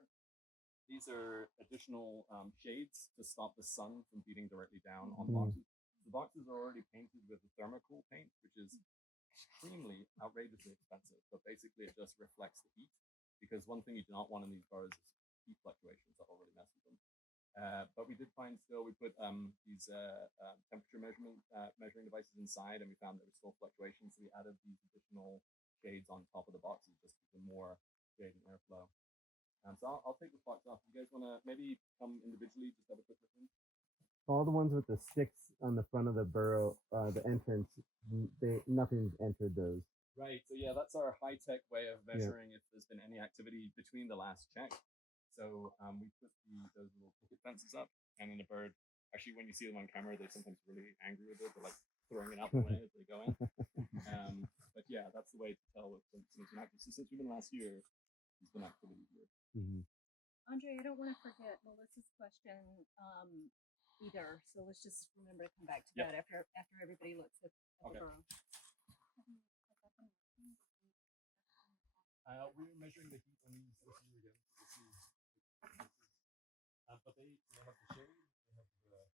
These are additional shades to stop the sun from beating directly down on boxes. The boxes are already painted with a thermocool paint, which is extremely outrageously expensive, but basically it just reflects the heat, because one thing you do not want in these burrows is heat fluctuations that will really mess with them. But we did find still, we put these temperature measuring devices inside, and we found there were still fluctuations, so we added these additional shades on top of the boxes just to give more shade and airflow. So I'll take this box off. You guys want to maybe come individually, just have a quick look in? All the ones with the sticks on the front of the burrow, the entrance, nothing's entered those. Right. So yeah, that's our high-tech way of measuring if there's been any activity between the last check. So we put those little picket fences up, and then the bird, actually when you see them on camera, they're sometimes really angry with it. They're like throwing it out the way as they go in. But yeah, that's the way to tell if there's been activity. Since we've been last year, there's been activity here. Andre, I don't want to forget Melissa's question either. So let's just remember to come back to that after everybody looks at the burrow. We're measuring the heat on these this year again. But they have the shade, they have the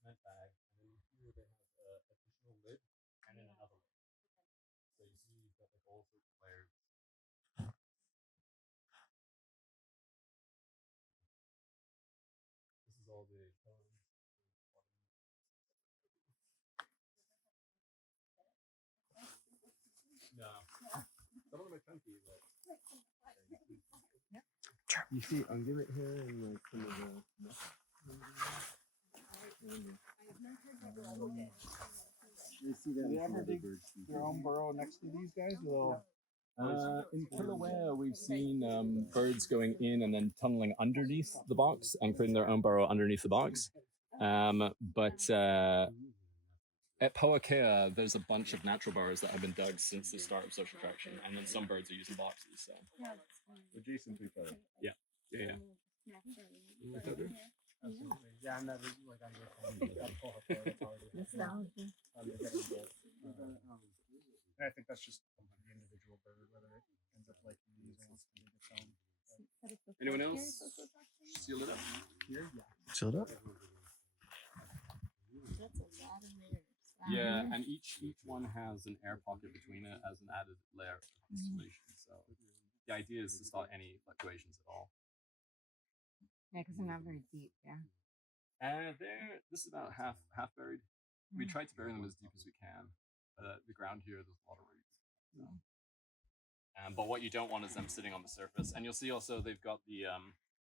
cement bag, and then here they have an additional lid and then another lid. So you see you've got like all sorts of layers. This is all the cones. You see, I'll give it here and like some of the. You see that? Do they ever dig their own burrow next to these guys? In Kilauea, we've seen birds going in and then tunneling underneath the box and creating their own burrow underneath the box. But at Pauakea, there's a bunch of natural burrows that have been dug since the start of social traction, and then some birds are using boxes. So Adjacent to each other. yeah. Yeah, and that is like Nostalgia. I think that's just the individual bird, whether it ends up liking these or wants to make its own. Anyone else? Seal it up. Here, yeah. Seal it up. That's a lot of layers. Yeah, and each one has an air pocket between it as an added layer of installation. So the idea is to stop any fluctuations at all. Yeah, because they're not very deep. Yeah. This is about half buried. We try to bury them as deep as we can. The ground here, there's a lot of roots. So. But what you don't want is them sitting on the surface. And you'll see also they've got the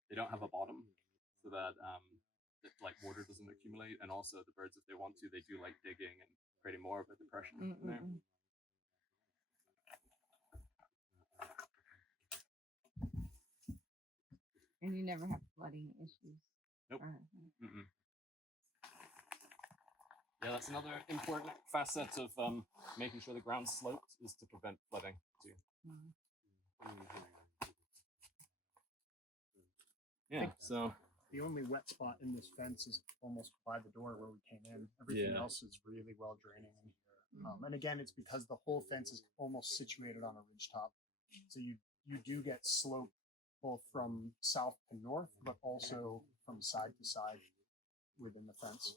they don't have a bottom, so that like water doesn't accumulate. And also the birds, if they want to, they do like digging and creating more of a depression in there. And you never have flooding issues. Nope. Yeah, that's another important facet of making sure the ground's sloped is to prevent flooding too. Yeah, so the only wet spot in this fence is almost by the door where we came in. Everything else is really well draining in here. And again, it's because the whole fence is almost situated on a ridge top. So you do get slope both from south to north, but also from side to side within the fence.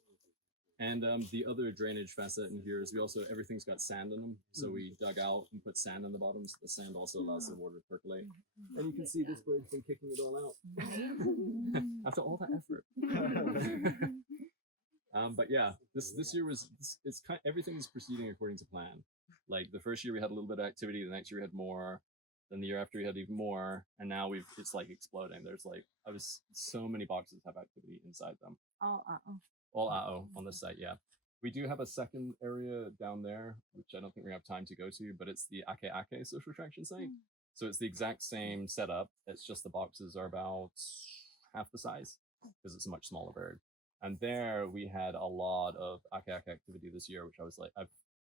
And the other drainage facet in here is everything's got sand in them. So we dug out and put sand in the bottom. So the sand also allows the water to percolate. And you can see this bird's been kicking it all out. After all that effort. But yeah, this year everything is proceeding according to plan. Like the first year we had a little bit of activity, the next year we had more, then the year after we had even more, and now it's like exploding. There's so many boxes have activity inside them. All AO on the site, yeah. We do have a second area down there, which I don't think we have time to go to, but it's the Ake Ake social attraction site. So it's the exact same setup. It's just the boxes are about half the size because it's a much smaller bird. And there we had a lot of Ake Ake activity this year, which I was like,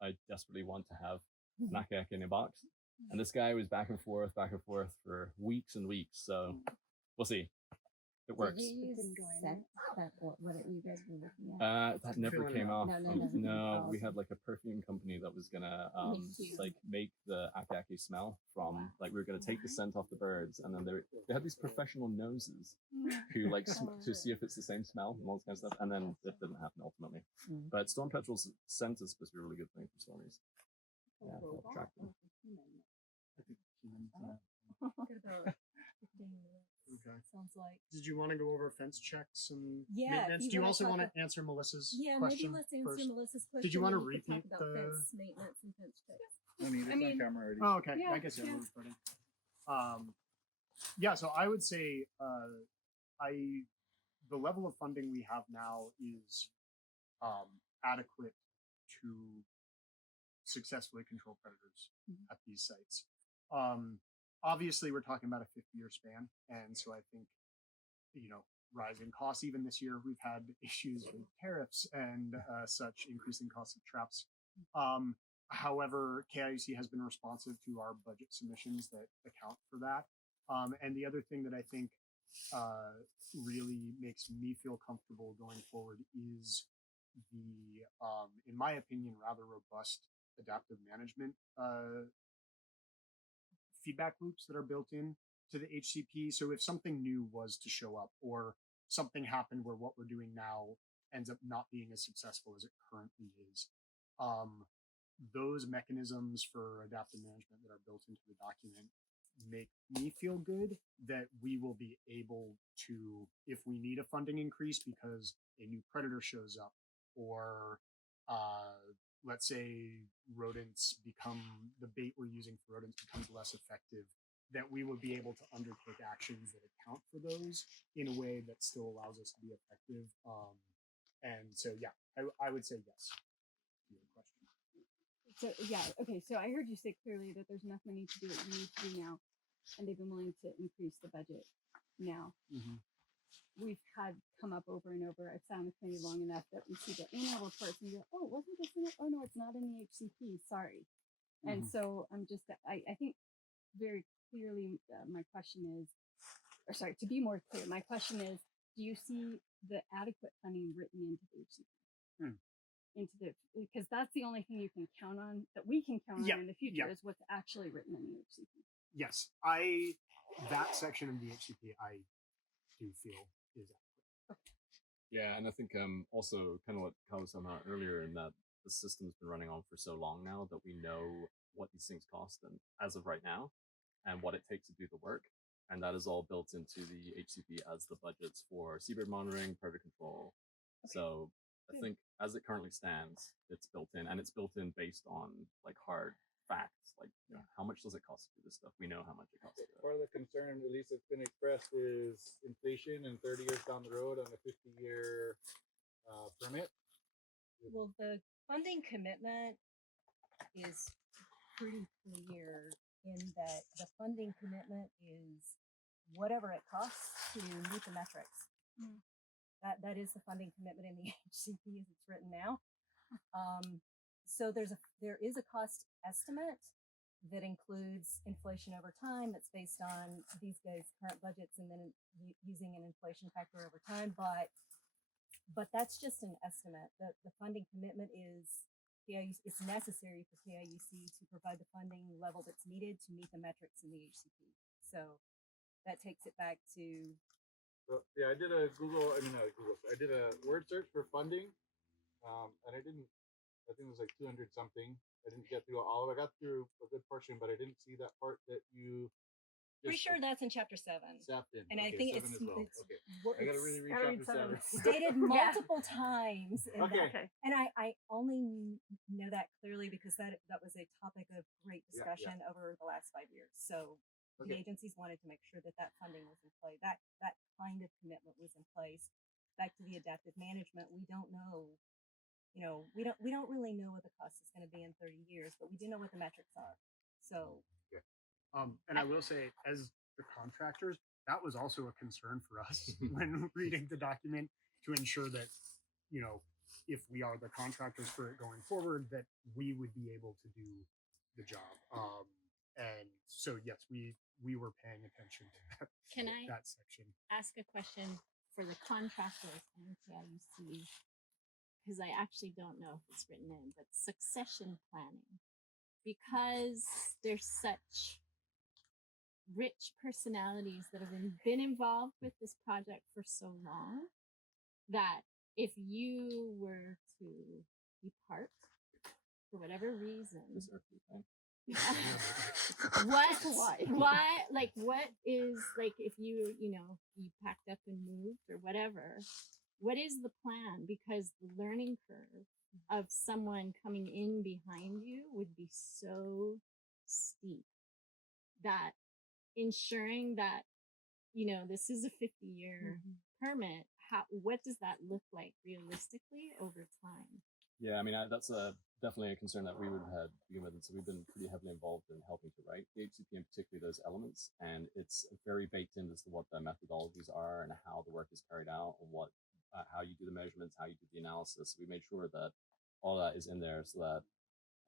I desperately want to have an Ake Ake in a box. And this guy was back and forth for weeks and weeks. So we'll see. It works. What you guys were looking at? That never came off. No, Oh, we had like a perfume company that was gonna like make the Ake smell from we were gonna take the scent off the birds, and then they had these professional noses who like to see if it's the same smell and all this kind of stuff, and then it didn't happen ultimately. But storm petrel's scent is supposed to be a really good thing for stormies. Yeah, they'll attract them. Okay. Sounds like. Did you want to go over fence checks and Yeah, maintenance? Do you also want to answer Melissa's question? Maybe let's answer first? Melissa's question. Did you want to and we can repeat talk about the? fence maintenance and fence checks? I mean, it's on camera already. Oh, okay. Yeah, I guess yeah. we're recording. Yeah. So I would say, the level of funding we have now is adequate to successfully control predators at these sites. Obviously, we're talking about a 50-year span, and so I think, rising costs. Even this year, we've had issues with tariffs and such increasing costs of traps. However, KIUC has been responsive to our budget submissions that account for that. And the other thing that I think really makes me feel comfortable going forward is the, in my opinion, rather robust adaptive management feedback loops that are built in to the HCP. So if something new was to show up or something happened where what we're doing now ends up not being as successful as it currently is, those mechanisms for adaptive management that are built into the document make me feel good that we will be able to, if we need a funding increase because a new predator shows up or let's say rodents become, the bait we're using for rodents becomes less effective, that we would be able to undertake actions that account for those in a way that still allows us to be effective. And so, yeah, I would say yes to your question. So yeah, okay. So I heard you say clearly that there's enough money to do what you need to do now, and they've been willing to increase the budget now. We've had come up over and over. I've sat on the committee long enough that we see the annual reports and you go, oh, wasn't this in it? Oh no, it's not in the HCP. Sorry. And so I'm just, I think very clearly my question is, or sorry, to be more clear, my question is, do you see the adequate funding written into the HCP? Into the, because that's the only thing you can count on, that we can count on in the future, is what's actually written in the HCP. Yes, that section of the HCP I do feel is adequate. Yeah, and I think also kind of what Kyle was talking about earlier, in that the system's been running on for so long now that we know what these things cost, and as of right now, and what it takes to do the work, and that is all built into the HCP as the budgets for seabird monitoring, predator control. So I think as it currently stands, it's built in, and it's built in based on like hard facts, like how much does it cost to do this stuff? We know how much it costs. Part of the concern, at least it's been expressed, is inflation and 30 years down the road on a 50-year permit. Well, the funding commitment is pretty clear in that the funding commitment is whatever it costs to meet the metrics. That is the funding commitment in the HCP as it's written now. So there is a cost estimate that includes inflation over time, that's based on these guys' current budgets and then using an inflation factor over time. But that's just an estimate. The funding commitment is KIUC, it's necessary for KIUC to provide the funding level that's needed to meet the metrics in the HCP. So that takes it back to. So, yeah, I did a I did a word search for funding, and I think it was like 200 something. I didn't get through all of it. I got through a good portion, but I didn't see that part that you. Pretty sure that's in chapter 7. And I think it's, as well. I gotta really read chapter 7. Stated multiple times. In Okay. That. And I only know that clearly because that was a topic of great discussion over the last 5 years. So the agencies wanted to make sure that funding was in play. That kind of commitment was in place. Back to the adaptive management, we don't know. We don't really know what the cost is going to be in 30 years, but we do know what the metrics are. So. And I will say, as the contractors, that was also a concern for us when reading the document, to ensure that, if we are the contractors for it going forward, that we would be able to do the job. And so, yes, we were paying attention to that section. Ask a question for the contractors and KIUC, because I actually don't know if it's written in, but succession planning, because there's such rich personalities that have been involved with this project for so long, that if you were to depart for whatever reason, what is, like, if you packed up and moved or whatever, what is the plan? Because the learning curve of someone coming in behind you would be so steep that ensuring that, this is a 50-year permit, what does that look like realistically over time? Yeah, I mean, that's definitely a concern that we would have begin with. And so we've been pretty heavily involved in helping to write the HCP, and particularly those elements. And it's very baked in as to what the methodologies are and how the work is carried out, and how you do the measurements, how you do the analysis. We made sure that all that is in there, so that,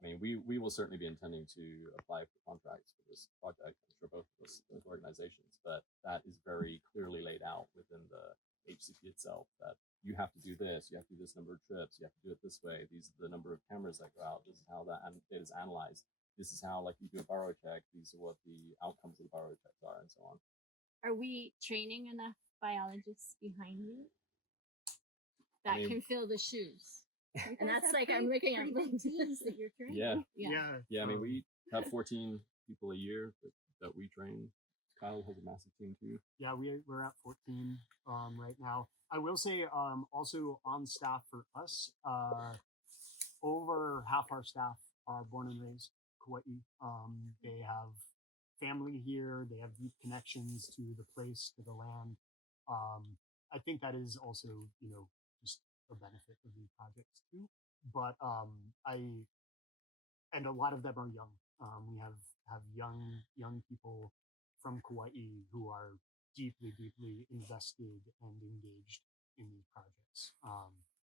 I mean, we will certainly be intending to apply for contracts for this project. I'm sure both of us, those organizations, but that is very clearly laid out within the HCP itself, that you have to do this, you have to do this number of trips, you have to do it this way, these are the number of cameras that go out, this is how that data is analyzed, this is how, like, you do a burrow check, these are what the outcomes of the burrow checks are, and so on. Are we training enough biologists behind you that can fill the shoes? And that's like, I'm looking at teams that you're training. Yeah. I mean, we have 14 people a year that we train. Kyle has a massive team too. Yeah, we're at 14 right now. I will say, also on staff for us, over half our staff are born and raised Kauaʻi. They have family here. They have deep connections to the place, to the land. I think that is also, just a benefit of these projects too. But and a lot of them are young. We have young people from Kauaʻi who are deeply invested and engaged in these projects.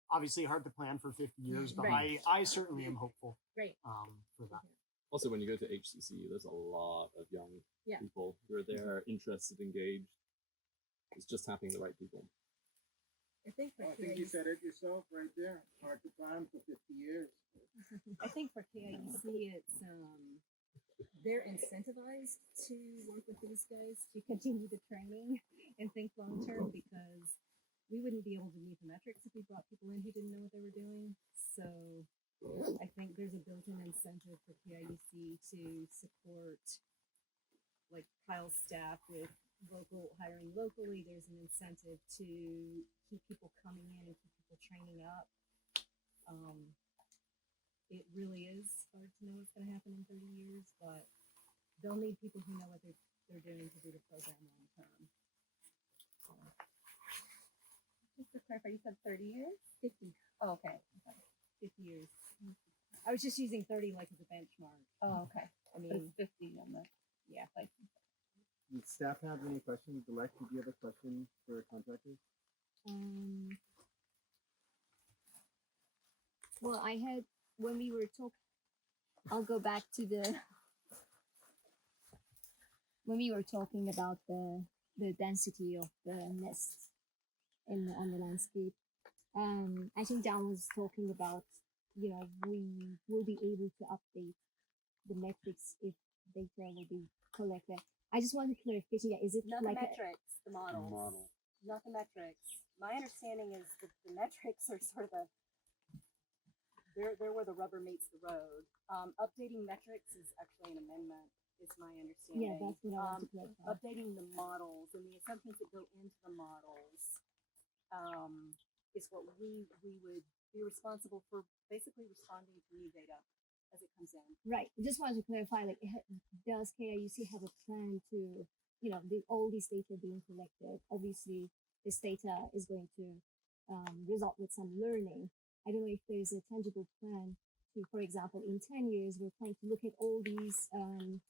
Obviously hard to plan for 50 years, but Right. I certainly am hopeful Great. for that. Also, when you go to HCC, there's a lot of young Yeah. people who are there, interested, engaged. It's just having the right people. I think for I think you KIUC, said it yourself right there. Hard to plan for 50 years. I think for KIUC, it's they're incentivized to work with these guys to continue the training and think long term because we wouldn't be able to meet the metrics if we brought people in who didn't know what they were doing. So I think there's a built-in incentive for KIUC to support like Kyle's staff with hiring locally. There's an incentive to keep people coming in and keep people training up. It really is hard to know what's going to happen in 30 years, but they'll need people who know what they're doing to do the program long term. Just to clarify, you said 30 years? 50. Oh, okay. 50 years. I was just using 30 like as a benchmark. Oh, okay. I It's mean, 50 on the yeah. like. Does staff have any questions? Dilek, did you have a question for contractors? Well, I had when we were talking. I'll go back to when we were talking about the density of the nests on the landscape. I think Dan was talking about we will be able to update the metrics if data will be collected. I just wanted clarification. Is it Not like the metrics, the models. Model. Not the metrics. My understanding is that the metrics are sort of they're where the rubber meets the road. Updating metrics is actually an amendment, is my understanding. Yeah, that's what I wanted to clarify. Updating the models and the assumptions that go into the models is what we would be responsible for, basically responding to new data as it comes in. Right. Just wanted to clarify, does KIUC have a plan to, all these data being collected? Obviously, this data is going to result with some learning. I don't know if there's a tangible plan to, for example, in 10 years, we're trying to look at all these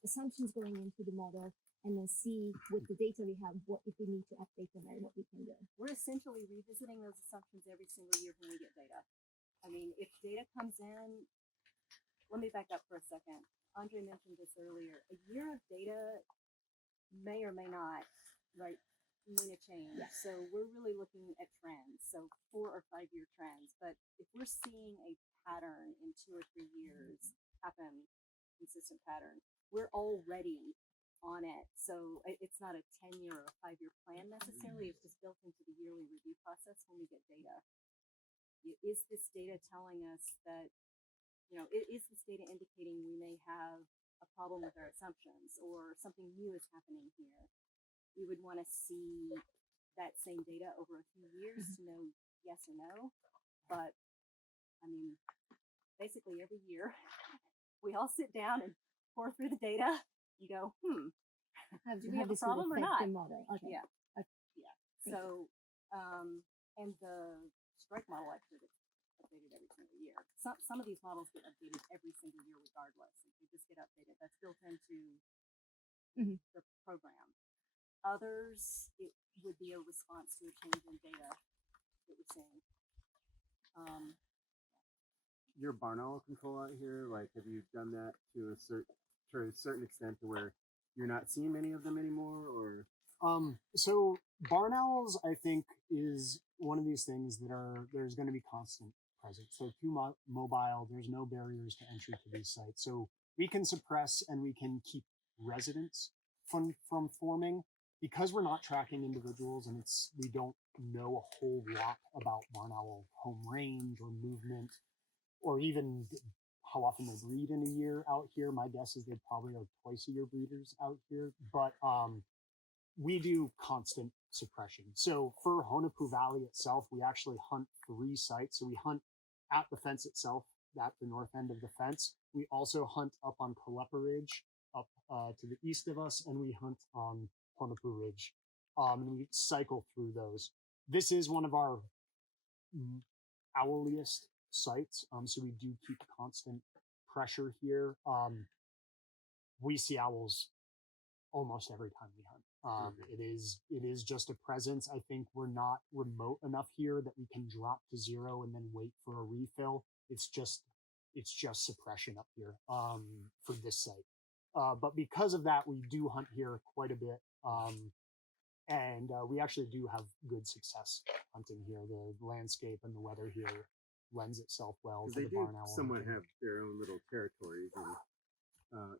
assumptions going into the model and then see with the data we have, what if we need to update them and what we can do. We're essentially revisiting those assumptions every single year when we get data. I mean, if data comes in, let me back up for a second. Andre mentioned this earlier. A year of data may or may not, mean a change. Yeah. So we're really looking at trends. So 4 or 5 year trends. But if we're seeing a pattern in 2 or 3 years happen, consistent pattern, we're already on it. So it's not a 10-year or a 5-year plan necessarily. It's just built into the yearly review process when we get data. Is this data telling us that, is this data indicating we may have a problem with our assumptions or something new is happening here? We would want to see that same data over a few years to know yes or no. But I mean, basically every year we all sit down and pour through the data. You go, do we have a problem or not? Model. Okay. Yeah. Yeah. So, and the strike model actually gets updated every single year. Some of these models get updated every single year regardless. They just get updated. That's built into the program. Others, it would be a response to a change in data that we're seeing. Your barn owl control out here, have you done that to a certain extent to where you're not seeing many of them anymore, or? So barn owls, I think, is one of these things there's going to be constant presence. They're too mobile. There's no barriers to entry to these sites. So we can suppress and we can keep residents from forming because we're not tracking individuals and we don't know a whole lot about barn owl home range or movement or even how often they breed in a year out here. My guess is they probably are twice a year breeders out here, but we do constant suppression. So for Honopū Valley itself, we actually hunt 3 sites. So we hunt at the fence itself. at the north end of the fence. We also hunt up on Kauaʻi Ridge, up to the east of us, and we hunt on Honopū Ridge. And we cycle through those. This is one of our owliest sites, so we do keep constant pressure here. We see owls almost every time we hunt. It is just a presence. I think we're not remote enough here that we can drop to zero and then wait for a refill. It's just suppression up here for this site. But because of that, we do hunt here quite a bit. And we actually do have good success hunting here. The landscape and the weather here lends itself well to They the do barn owl somewhat hunting. have their own little territories, and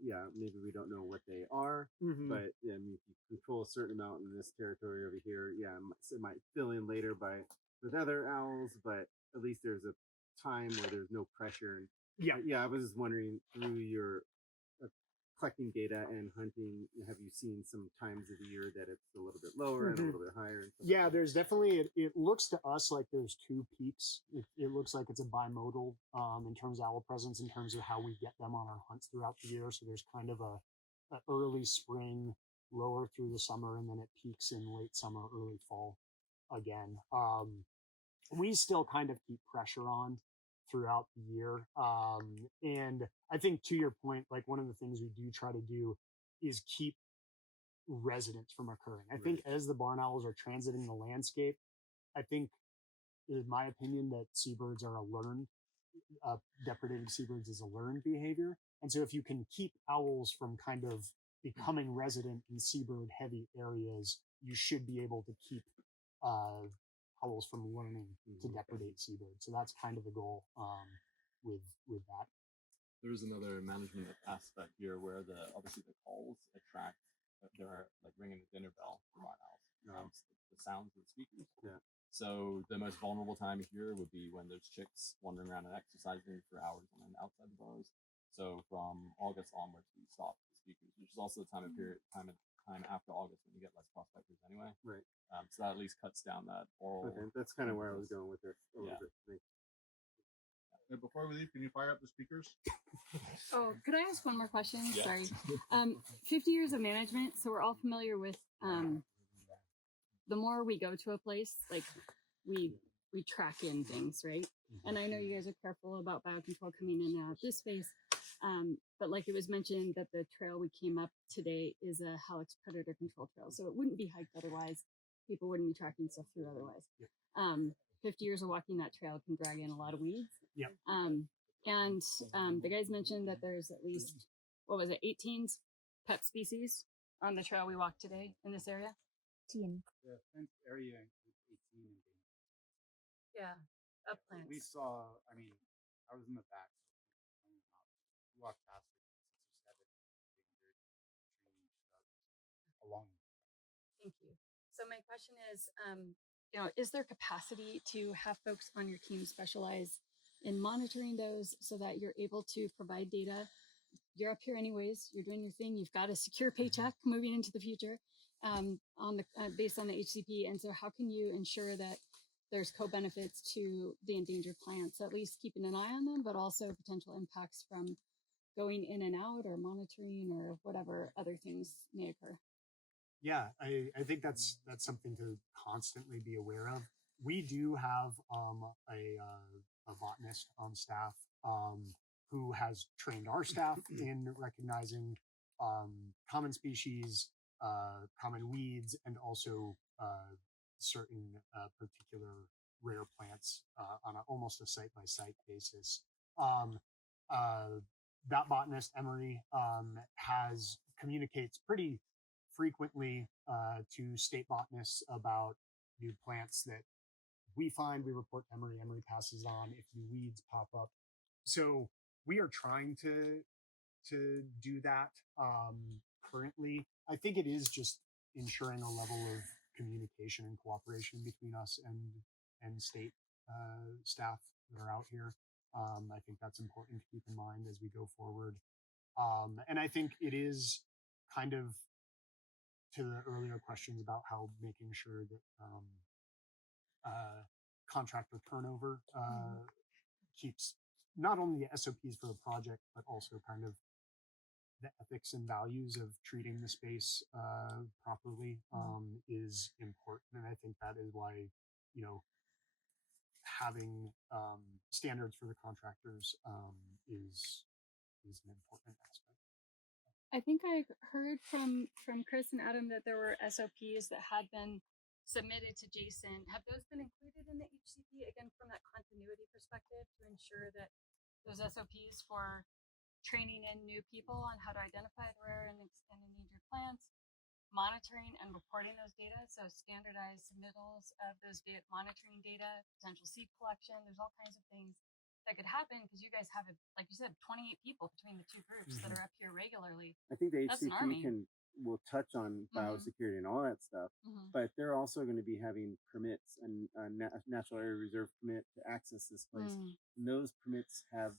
yeah, maybe we don't know what they are, but yeah, I mean, if you control a certain amount in this territory over here, yeah, it might fill in later with other owls, but at least there's a time where there's no pressure. And yeah, I was just wondering, through your collecting data and hunting, have you seen some times of the year that it's a little bit lower and a little bit higher? And stuff Yeah, like there's definitely, it looks to us like there's two peaks. It looks like it's a bimodal in terms of owl presence, in terms of how we get them on our hunts throughout the year. So there's kind of a early spring, lower through the summer, and then it peaks in late summer, early fall again. We still kind of keep pressure on throughout the year. And I think, to your point, like, one of the things we do try to do is keep residents from occurring. I think as the barn owls are transiting the landscape, I think it is my opinion that seabirds are depredating seabirds is a learned behavior. And so if you can keep owls from kind of becoming resident in seabird heavy areas, you should be able to keep owls from learning to depredate seabirds. So that's kind of the goal with that. There's another management aspect here where obviously the calls attract, they're like ringing the dinner bell for barn owls. The sounds of the speakers. Yeah. So the most vulnerable time of year would be when there's chicks wandering around and exercising for hours on and outside the burrows. So from August onwards, we stop the speakers, which is also the time after August when you get less prospectors anyway. Right. So that at least cuts down that oral. Okay, that's kind of where I was going with it a little bit. And before we leave, can you fire up the speakers? Oh, could I ask one more question? Yeah. Sorry. 50 years of management, so we're all familiar with the more we go to a place, like we track in things, right? And I know you guys are careful about biocontrol coming in and out of this space. But like it was mentioned that the trail we came up today is a Halleck's predator control trail. So it wouldn't be hiked otherwise. People wouldn't be tracking stuff through otherwise. 50 years of walking that trail can drag in a lot of weeds. Yeah. And the guys mentioned that there's at least, 18 pet species on the trail we walked today in this area? Team. The fenced area includes 18 endangered. Yeah, uplands. We saw, I mean, I was in the back. We walked past like 6 or 7 endangered tree shrubs along. Thank you. So my question is, is there capacity to have folks on your team specialize in monitoring those so that you're able to provide data? You're up here anyways, you're doing your thing, you've got a secure paycheck moving into the future based on the HCP. And so how can you ensure that there's co-benefits to the endangered plants, at least keeping an eye on them, but also potential impacts from going in and out or monitoring or whatever other things may occur? Yeah, I think that's something to constantly be aware of. We do have a botanist on staff who has trained our staff in recognizing common species, common weeds, and also certain particular rare plants on almost a site-by-site basis. That botanist, Emery, communicates pretty frequently to state botanists about new plants that we find. We report to Emery. Emery passes on if new weeds pop up. So we are trying to do that currently. I think it is just ensuring a level of communication and cooperation between us and state staff that are out here. I think that's important to keep in mind as we go forward. And I think it is kind of, to the earlier questions about how making sure that contractor turnover keeps not only the SOPs for the project, but also kind of the ethics and values of treating the space properly is important. And I think that is why, you know, having standards for the contractors is an important aspect. I think I heard from Chris and Adam that there were SOPs that had been submitted to Jason. Have those been included in the HCP again from that continuity perspective to ensure that those SOPs for training in new people on how to identify the rare and endangered plants, monitoring and reporting those data, so standardized submittals of those monitoring data, potential seed collection, there's all kinds of things that could happen because you guys have, like you said, 28 people between the two groups that are up here regularly. I think the That's an army. HCP will touch on biosecurity and all that stuff, but they're also going to be having permits and natural area reserve permit to access this place. And those permits have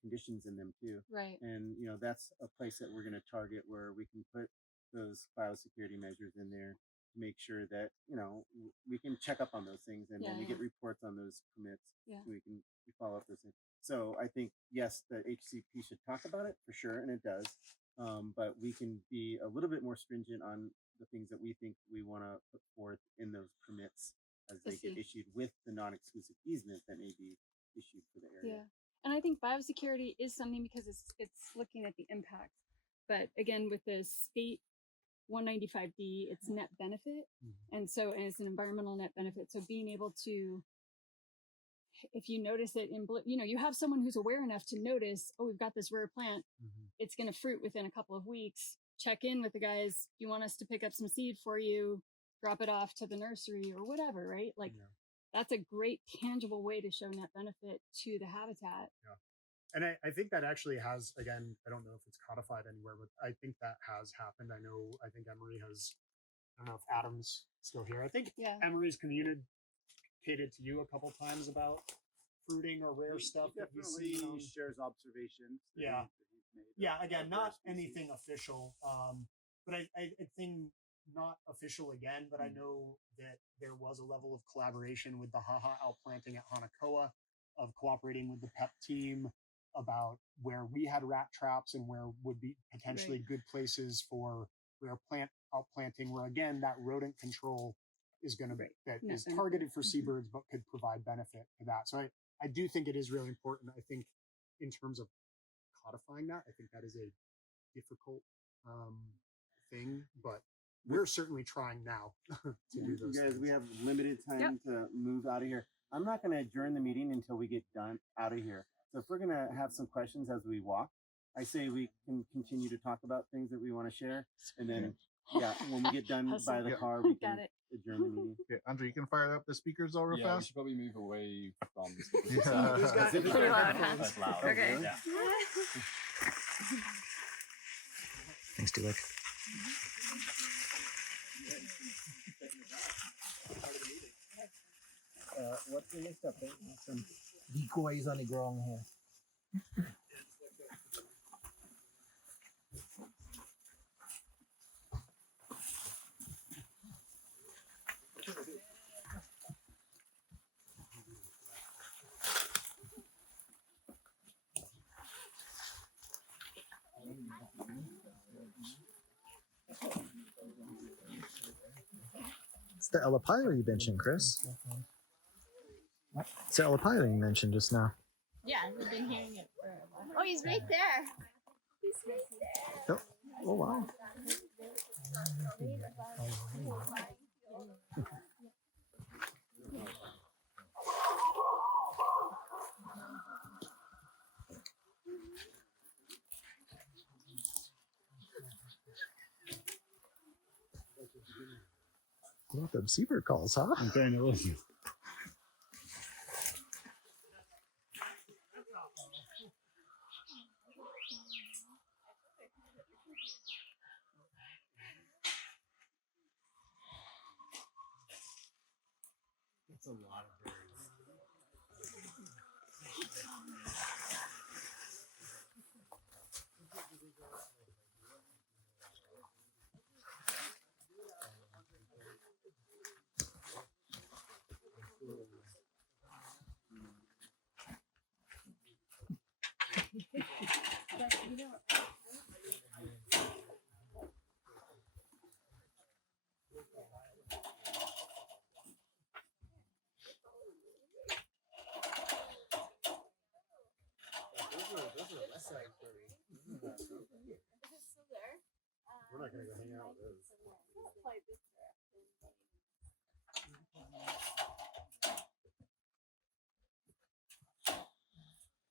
conditions in them too. Right. And you know, that's a place that we're going to target where we can put those biosecurity measures in there to make sure that, you know, we can check up on those things, and when we get reports on those permits, we can follow up those things. So I think, yes, the HCP should talk about it for sure, and it does. But we can be a little bit more stringent on the things that we think we want to put forth in those permits as they get issued with the non-exclusive easement that may be issued for the area. Yeah. And I think biosecurity is something because it's looking at the impact. But again, with the state 195D, it's net benefit. And so, and it's an environmental net benefit. So being able to, if you notice it in, you know, you have someone who's aware enough to notice, oh, we've got this rare plant. It's going to fruit within a couple of weeks. Check in with the guys. You want us to pick up some seed for you, drop it off to the nursery or whatever, right? Like that's a great tangible way to show net benefit to the habitat. Yeah. And I think that actually has, again, I don't know if it's codified anywhere, but I think that has happened. I think Emery has, I don't know if Adam's still here. I think Emery's communicated to you a couple times about fruiting or rare stuff that we see. Shares observations. Yeah. Again, not anything official. But I think not official again, but I know that there was a level of collaboration with the haha outplanting at Honopū, of cooperating with the PEP team about where we had rat traps and where would be potentially good places for rare plant outplanting, where again, that rodent control is going to be, that is targeted for seabirds, but could provide benefit to that. So I do think it is really important. I think in terms of codifying that, I think that is a difficult thing, but we're certainly trying now to do those You guys, things. we have limited time to move out of here. I'm not going to adjourn the meeting until we get done out of here. So if we're going to have some questions as we walk, I say we can continue to talk about things that we want to share. And then, when we get done by the car, we can adjourn the meeting. Okay, Andre, you can fire up the speakers all real We fast. should probably move away from the speakers. Who's got It's pretty loud that's loud. Okay. Yeah. Thanks, Dulek. What's the next up? Some decoys on the ground here. It's the Elapire you mentioned, Chris. It's the Elapire you mentioned just now. Yeah, we've been hearing it for a while. Oh, he's right there. He's right there. Oh wow. What them seabird calls, huh? I'm trying to listen. It's a lot of birds. We're not gonna go hang out with those.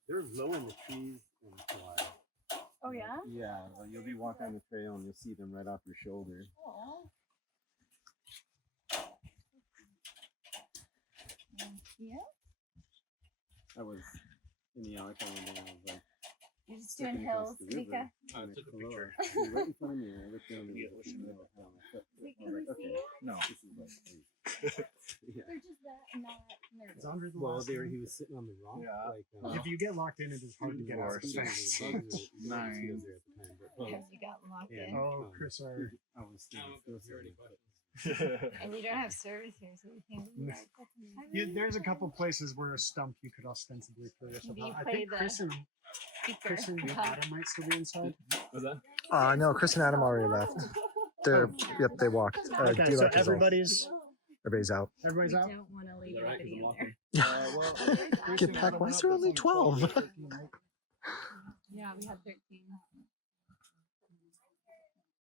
They're low in the trees in Kauaʻi. Oh yeah? Yeah, well, you'll be walking on the trail and you'll see them right off your shoulder. Oh. Yeah. I was in the Yalaka one day. I was like, You're just stepping doing across hills, the river, Mika. and I took a below, picture. right in front of me. I looked down and the ocean. I had on my foot. Wait, I can was you like, see okay, it? No. this is like crazy. Yeah. They're just that not nervous. Is Andre the Well, last there one? he was sitting on the rock. Yeah. Like, If you get locked in, it is hard to get out. Four, six, nine. Because you got locked in. Oh, Chris, sorry. I was still And you don't have service here, so you can't do that. There's a couple places where a stump you could ostensibly throw yourself Maybe you out. I play think the Chris and Adam might still be inside. Was that? No, Chris and Adam already left. They're yep, they walked. Okay, so D-Luck is off. everybody's out. everybody's out. don't want to leave Is that right? anybody 'Cause in I'm there. walking. Get back. Why is there only 12? Yeah, we had 13.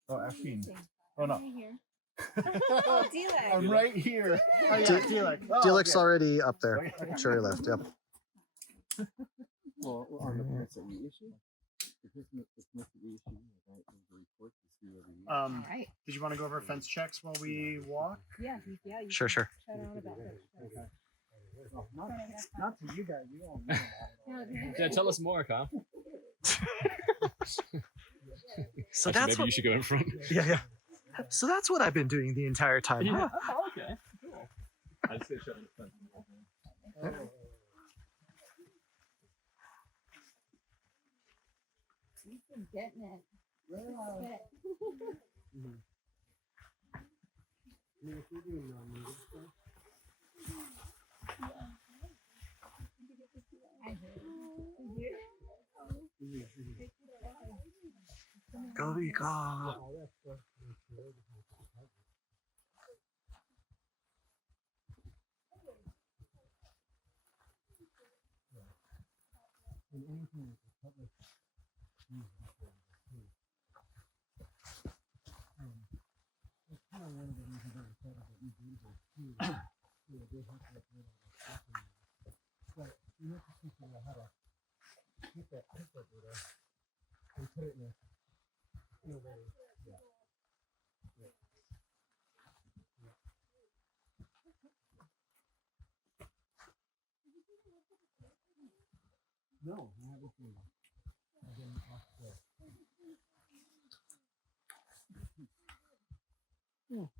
Oh, Asheen. Oh no. Right here. Oh, D-Leg. I'm right here. Oh yeah, D-Luck. D-Luck's already up there. Sure, he left. Yep. Well, on the permits that we issue, the permits that we issue, right, the report is due every year. All right. Did you want to go over fence checks while we walk? Yeah, yeah. You Sure. can chat on about it. Not to you guys. You all know about it. Yeah, tell us more, Kyle. So Actually, that's maybe what. you should go in front. Yeah. So that's what I've been doing the entire time. Huh? Oh, okay. Cool. I just get shut in the front. You've been getting it. Really well. Go Vika. No, I haven't seen it.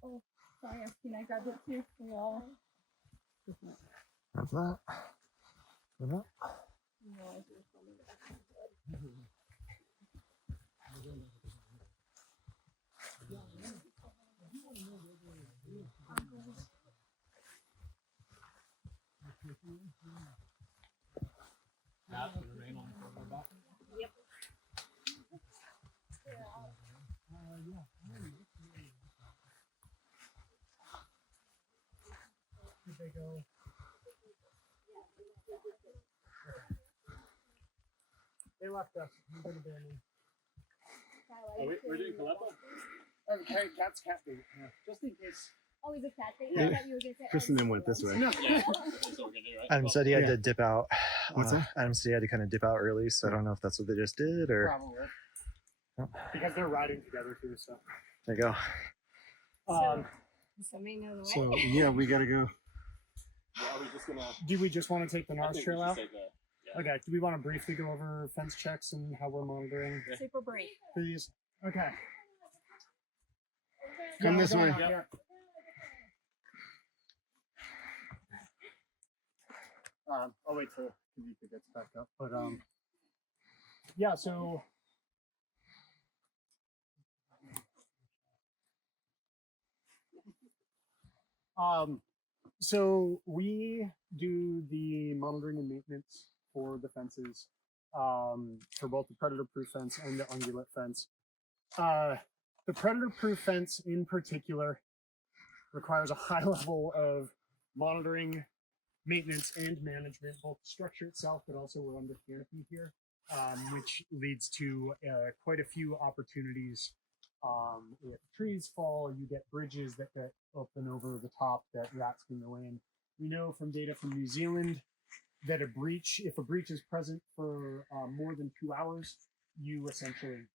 Oh, sorry, Asheen, I grabbed it too. We all Have that. Have that. realized we were filming that. Matt, you remain on the back. Yep. Did they go? They left us. We've been abandoned. We're doing Kalepo? Okay, that's cat food. Yeah. Just in case. Oh, is it cat thing? Yeah. I thought you were gonna say. Chris and then went this way. Yeah. That's what we're gonna do, right? Adam said he had Yeah. to dip out. What's that? Adam said he had to kind of dip out early, so I don't know if that's what they just did or. Probably. Yep. Because they're riding together too, so. There you go. Does somebody know the way? So yeah, we gotta go. Yeah, we're just gonna. Do we just want to take the I North think we Trail should out? take a- yeah. Okay. Do we want to briefly go over fence checks and how we're monitoring Super brief. these? Okay. Come Yeah, this we're way. going out here. I'll wait till Kavika gets back up. But yeah. So we do the monitoring and maintenance for the fences for both the predator-proof fence and the ungulate fence. The predator-proof fence in particular requires a high level of monitoring, maintenance, and management, both the structure itself, but also we're under canopy here, which leads to quite a few opportunities. If trees fall, you get bridges that get open over the top that rats can go in. We know from data from New Zealand that if a breach is present for more than 2 hours, you essentially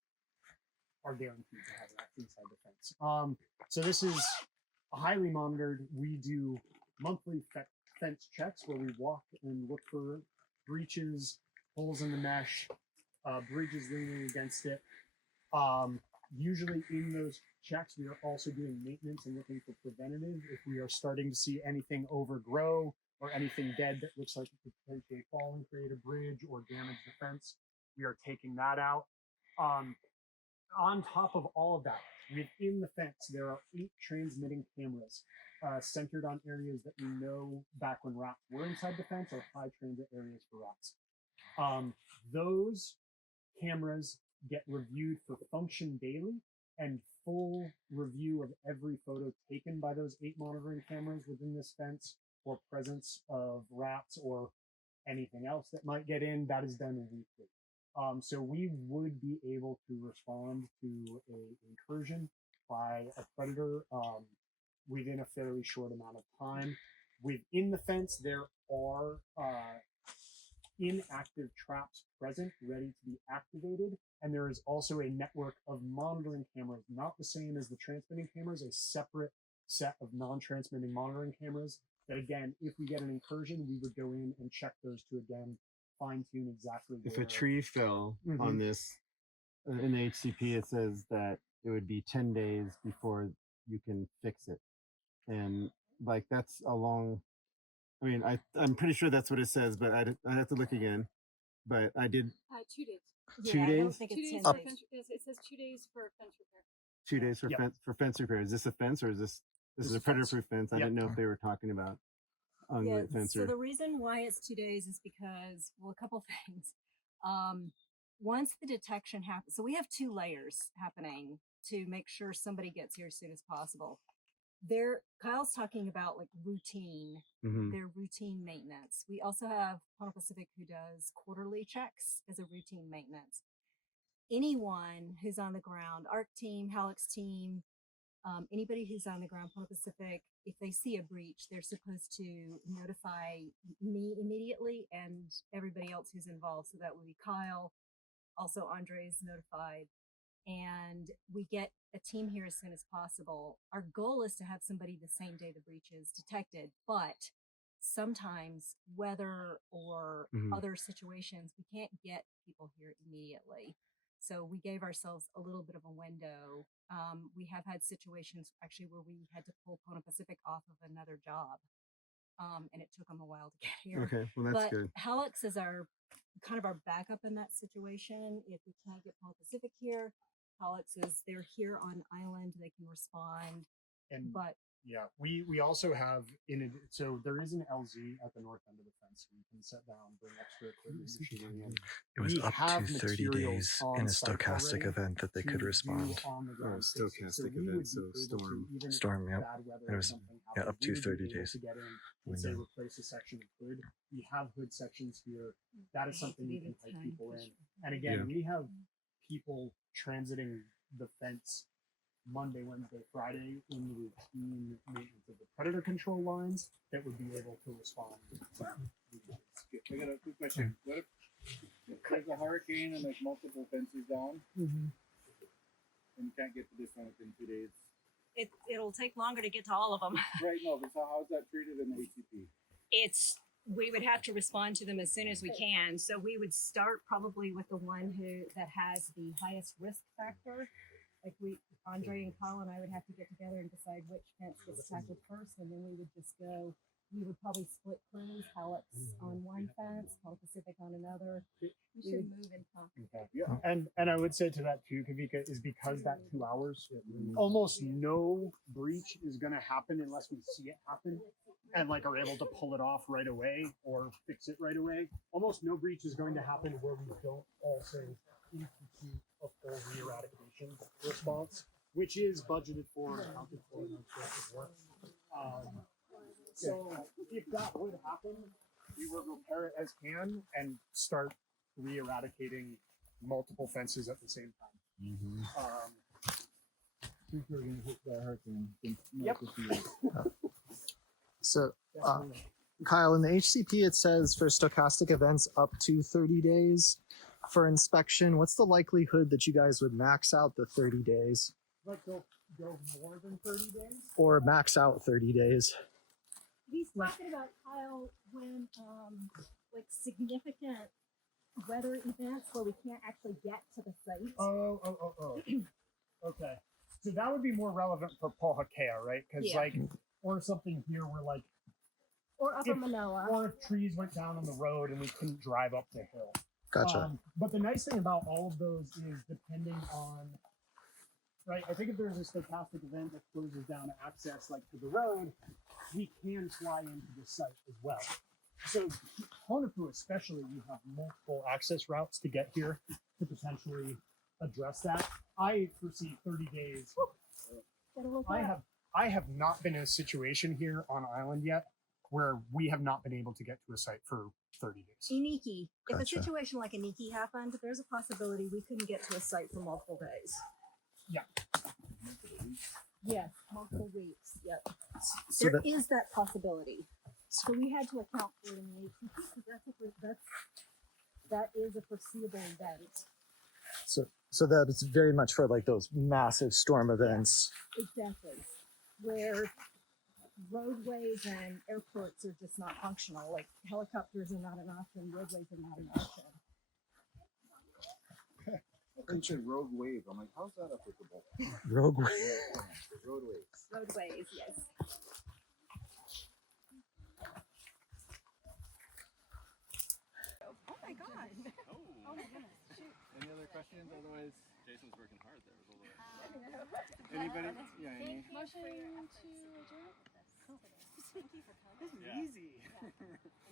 are guaranteed to have rats inside the fence. So this is highly monitored. We do monthly fence checks where we walk and look for breaches, holes in the mesh, bridges leaning against it. Usually in those checks, we are also doing maintenance and looking for preventative. If we are starting to see anything overgrow or anything dead that looks like it could potentially fall and create a bridge or damage the fence, we are taking that out. On top of all of that, within the fence, there are 8 transmitting cameras centered on areas that we know back when rats were inside the fence are high transit areas for rats. Those cameras get reviewed for function daily, and full review of every photo taken by those 8 monitoring cameras within this fence or presence of rats or anything else that might get in, that is done weekly. So we would be able to respond to an incursion by a predator within a fairly short amount of time. Within the fence, there are inactive traps present, ready to be activated. And there is also a network of monitoring cameras, not the same as the transmitting cameras, a separate set of non-transmitting monitoring cameras that, again, if we get an incursion, we would go in and check those to, again, fine-tune exactly If where. a tree fell on this, in the HCP, it says that it would be 10 days before you can fix it. And like, that's a long, I mean, I'm pretty sure that's what it says, but I'd have to look again. But I did. 2 days. 2 days? I don't think 2 it's days 10 for days. fence, it says 2 days for fence repair. 2 days for fence repair. Is this a fence or is this is a predator-proof fence? I didn't know if they were talking about ungulate fence. So the reason why it's 2 days is because, well, a couple things. Once the detection happens, so we have 2 layers happening to make sure somebody gets here as soon as possible. Kyle's talking about like routine, their routine maintenance. We also have Honopū Pacific who does quarterly checks as a routine maintenance. Anyone who's on the ground, ARC team, HALEX team, anybody who's on the ground, Honopū Pacific, if they see a breach, they're supposed to notify me immediately and everybody else who's involved. So that would be Kyle, also Andre's notified. And we get a team here as soon as possible. Our goal is to have somebody the same day the breach is detected, but sometimes weather or other situations, we can't get people here immediately. So we gave ourselves a little bit of a window. We have had situations actually where we had to pull Honopū Pacific off of another job. And it took them a while to get here. Okay, well, that's good. HALEX is our kind of our backup in that situation. If we can't get Honopū Pacific here, HALEX is they're here on island, they can respond. But yeah, we also have so there is an LZ at the north end of the fence. We can set down, bring extra equipment, machinery in. It was up to 30 days in a stochastic event that they could respond. Stochastic event, so storm, yeah. It was up to 30 days. And say replace a section of hood. We have hood sections here. That is something we can take people in. And again, we have people transiting the fence Monday, Wednesday, Friday in the routine maintenance of the predator control lines that would be able to respond. I got a quick question. What if there's a hurricane and there's multiple fences down and you can't get to this one within 2 days? It'll take longer to get to all of them. Right, no, but so how's that treated in the HCP? We would have to respond to them as soon as we can. So we would start probably with the one that has the highest risk factor. Like Andre and Kyle and I would have to get together and decide which fence gets tackled first, and then we would just go. We would probably split crews, HALEX on one fence, Honopū Pacific on another. We should move and talk. Okay. Yeah, and I would say to that too, Kavika, is because that 2 hours, almost no breach is going to happen unless we see it happen. and like are able to pull it off right away or fix it right away. Almost no breach is going to happen where we don't also institute a full re-eradication response, which is budgeted for and accounted for in our scope of work. So if that would happen, we would repair it as can and start re-eradicating multiple fences at the same time. Yep. So, Kyle, in the HCP, it says for stochastic events up to 30 days for inspection. What's the likelihood that you guys would max out the 30 days? Like go more than 30 days? Or max out 30 days? He's talking about, Kyle, when like significant weather events where we can't actually get to the site. Oh. Okay. So that would be more relevant for Pohakea, right? Because Yeah. like, or something here where like, Or Upper Manoa. or if trees went down on the road and we couldn't drive up the hill. Gotcha. But the nice thing about all of those is depending on, right? I think if there's a stochastic event that closes down access like to the road, we can fly into the site as well. So Honopū especially, you have multiple access routes to get here to potentially address that. I foresee 30 days. I have not been in a situation here on island yet where we have not been able to get to a site for 30 days. Iniki. If a Gotcha. situation like Iniki happened, there's a possibility we couldn't get to a site for multiple days. Yes, multiple weeks. Yep. So There is that possibility. So we had to account for it in the HCP because that is a foreseeable event. So that is very much for like those massive storm events. Exactly. Where roadways and airports are just not functional. Like helicopters are not an option, roadways are not an option. I think you said rogue wave. I'm like, how's that applicable? Rogue. Roadways. Roadways, yes. Oh my god. Oh my goodness. Shoot. Any other questions? Otherwise, Jason's working hard there. There's a little- anybody? Yeah, any? Motion to adjourn? Thank you for coming. This is Yeah. easy.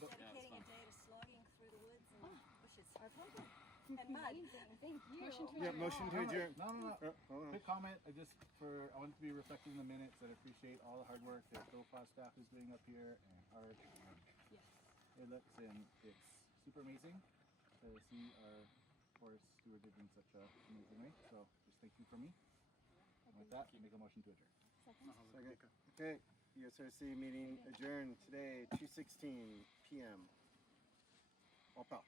Dedicating a day to slogging through the woods and bushes. Our pleasure. And mud. Thank you. Motion to Yeah, adjourn. motion to adjourn. No. Hold on. Quick comment. I want to be reflecting the minutes that I appreciate all the hard work that GoFa staff is doing up here and Art. And it looks and it's super amazing to see our forest stewarded in such a amazing way. So just thank you from me. And with that, make a motion to adjourn. Second. Okay. ESRC meeting adjourned today, 2:16 p.m. All power.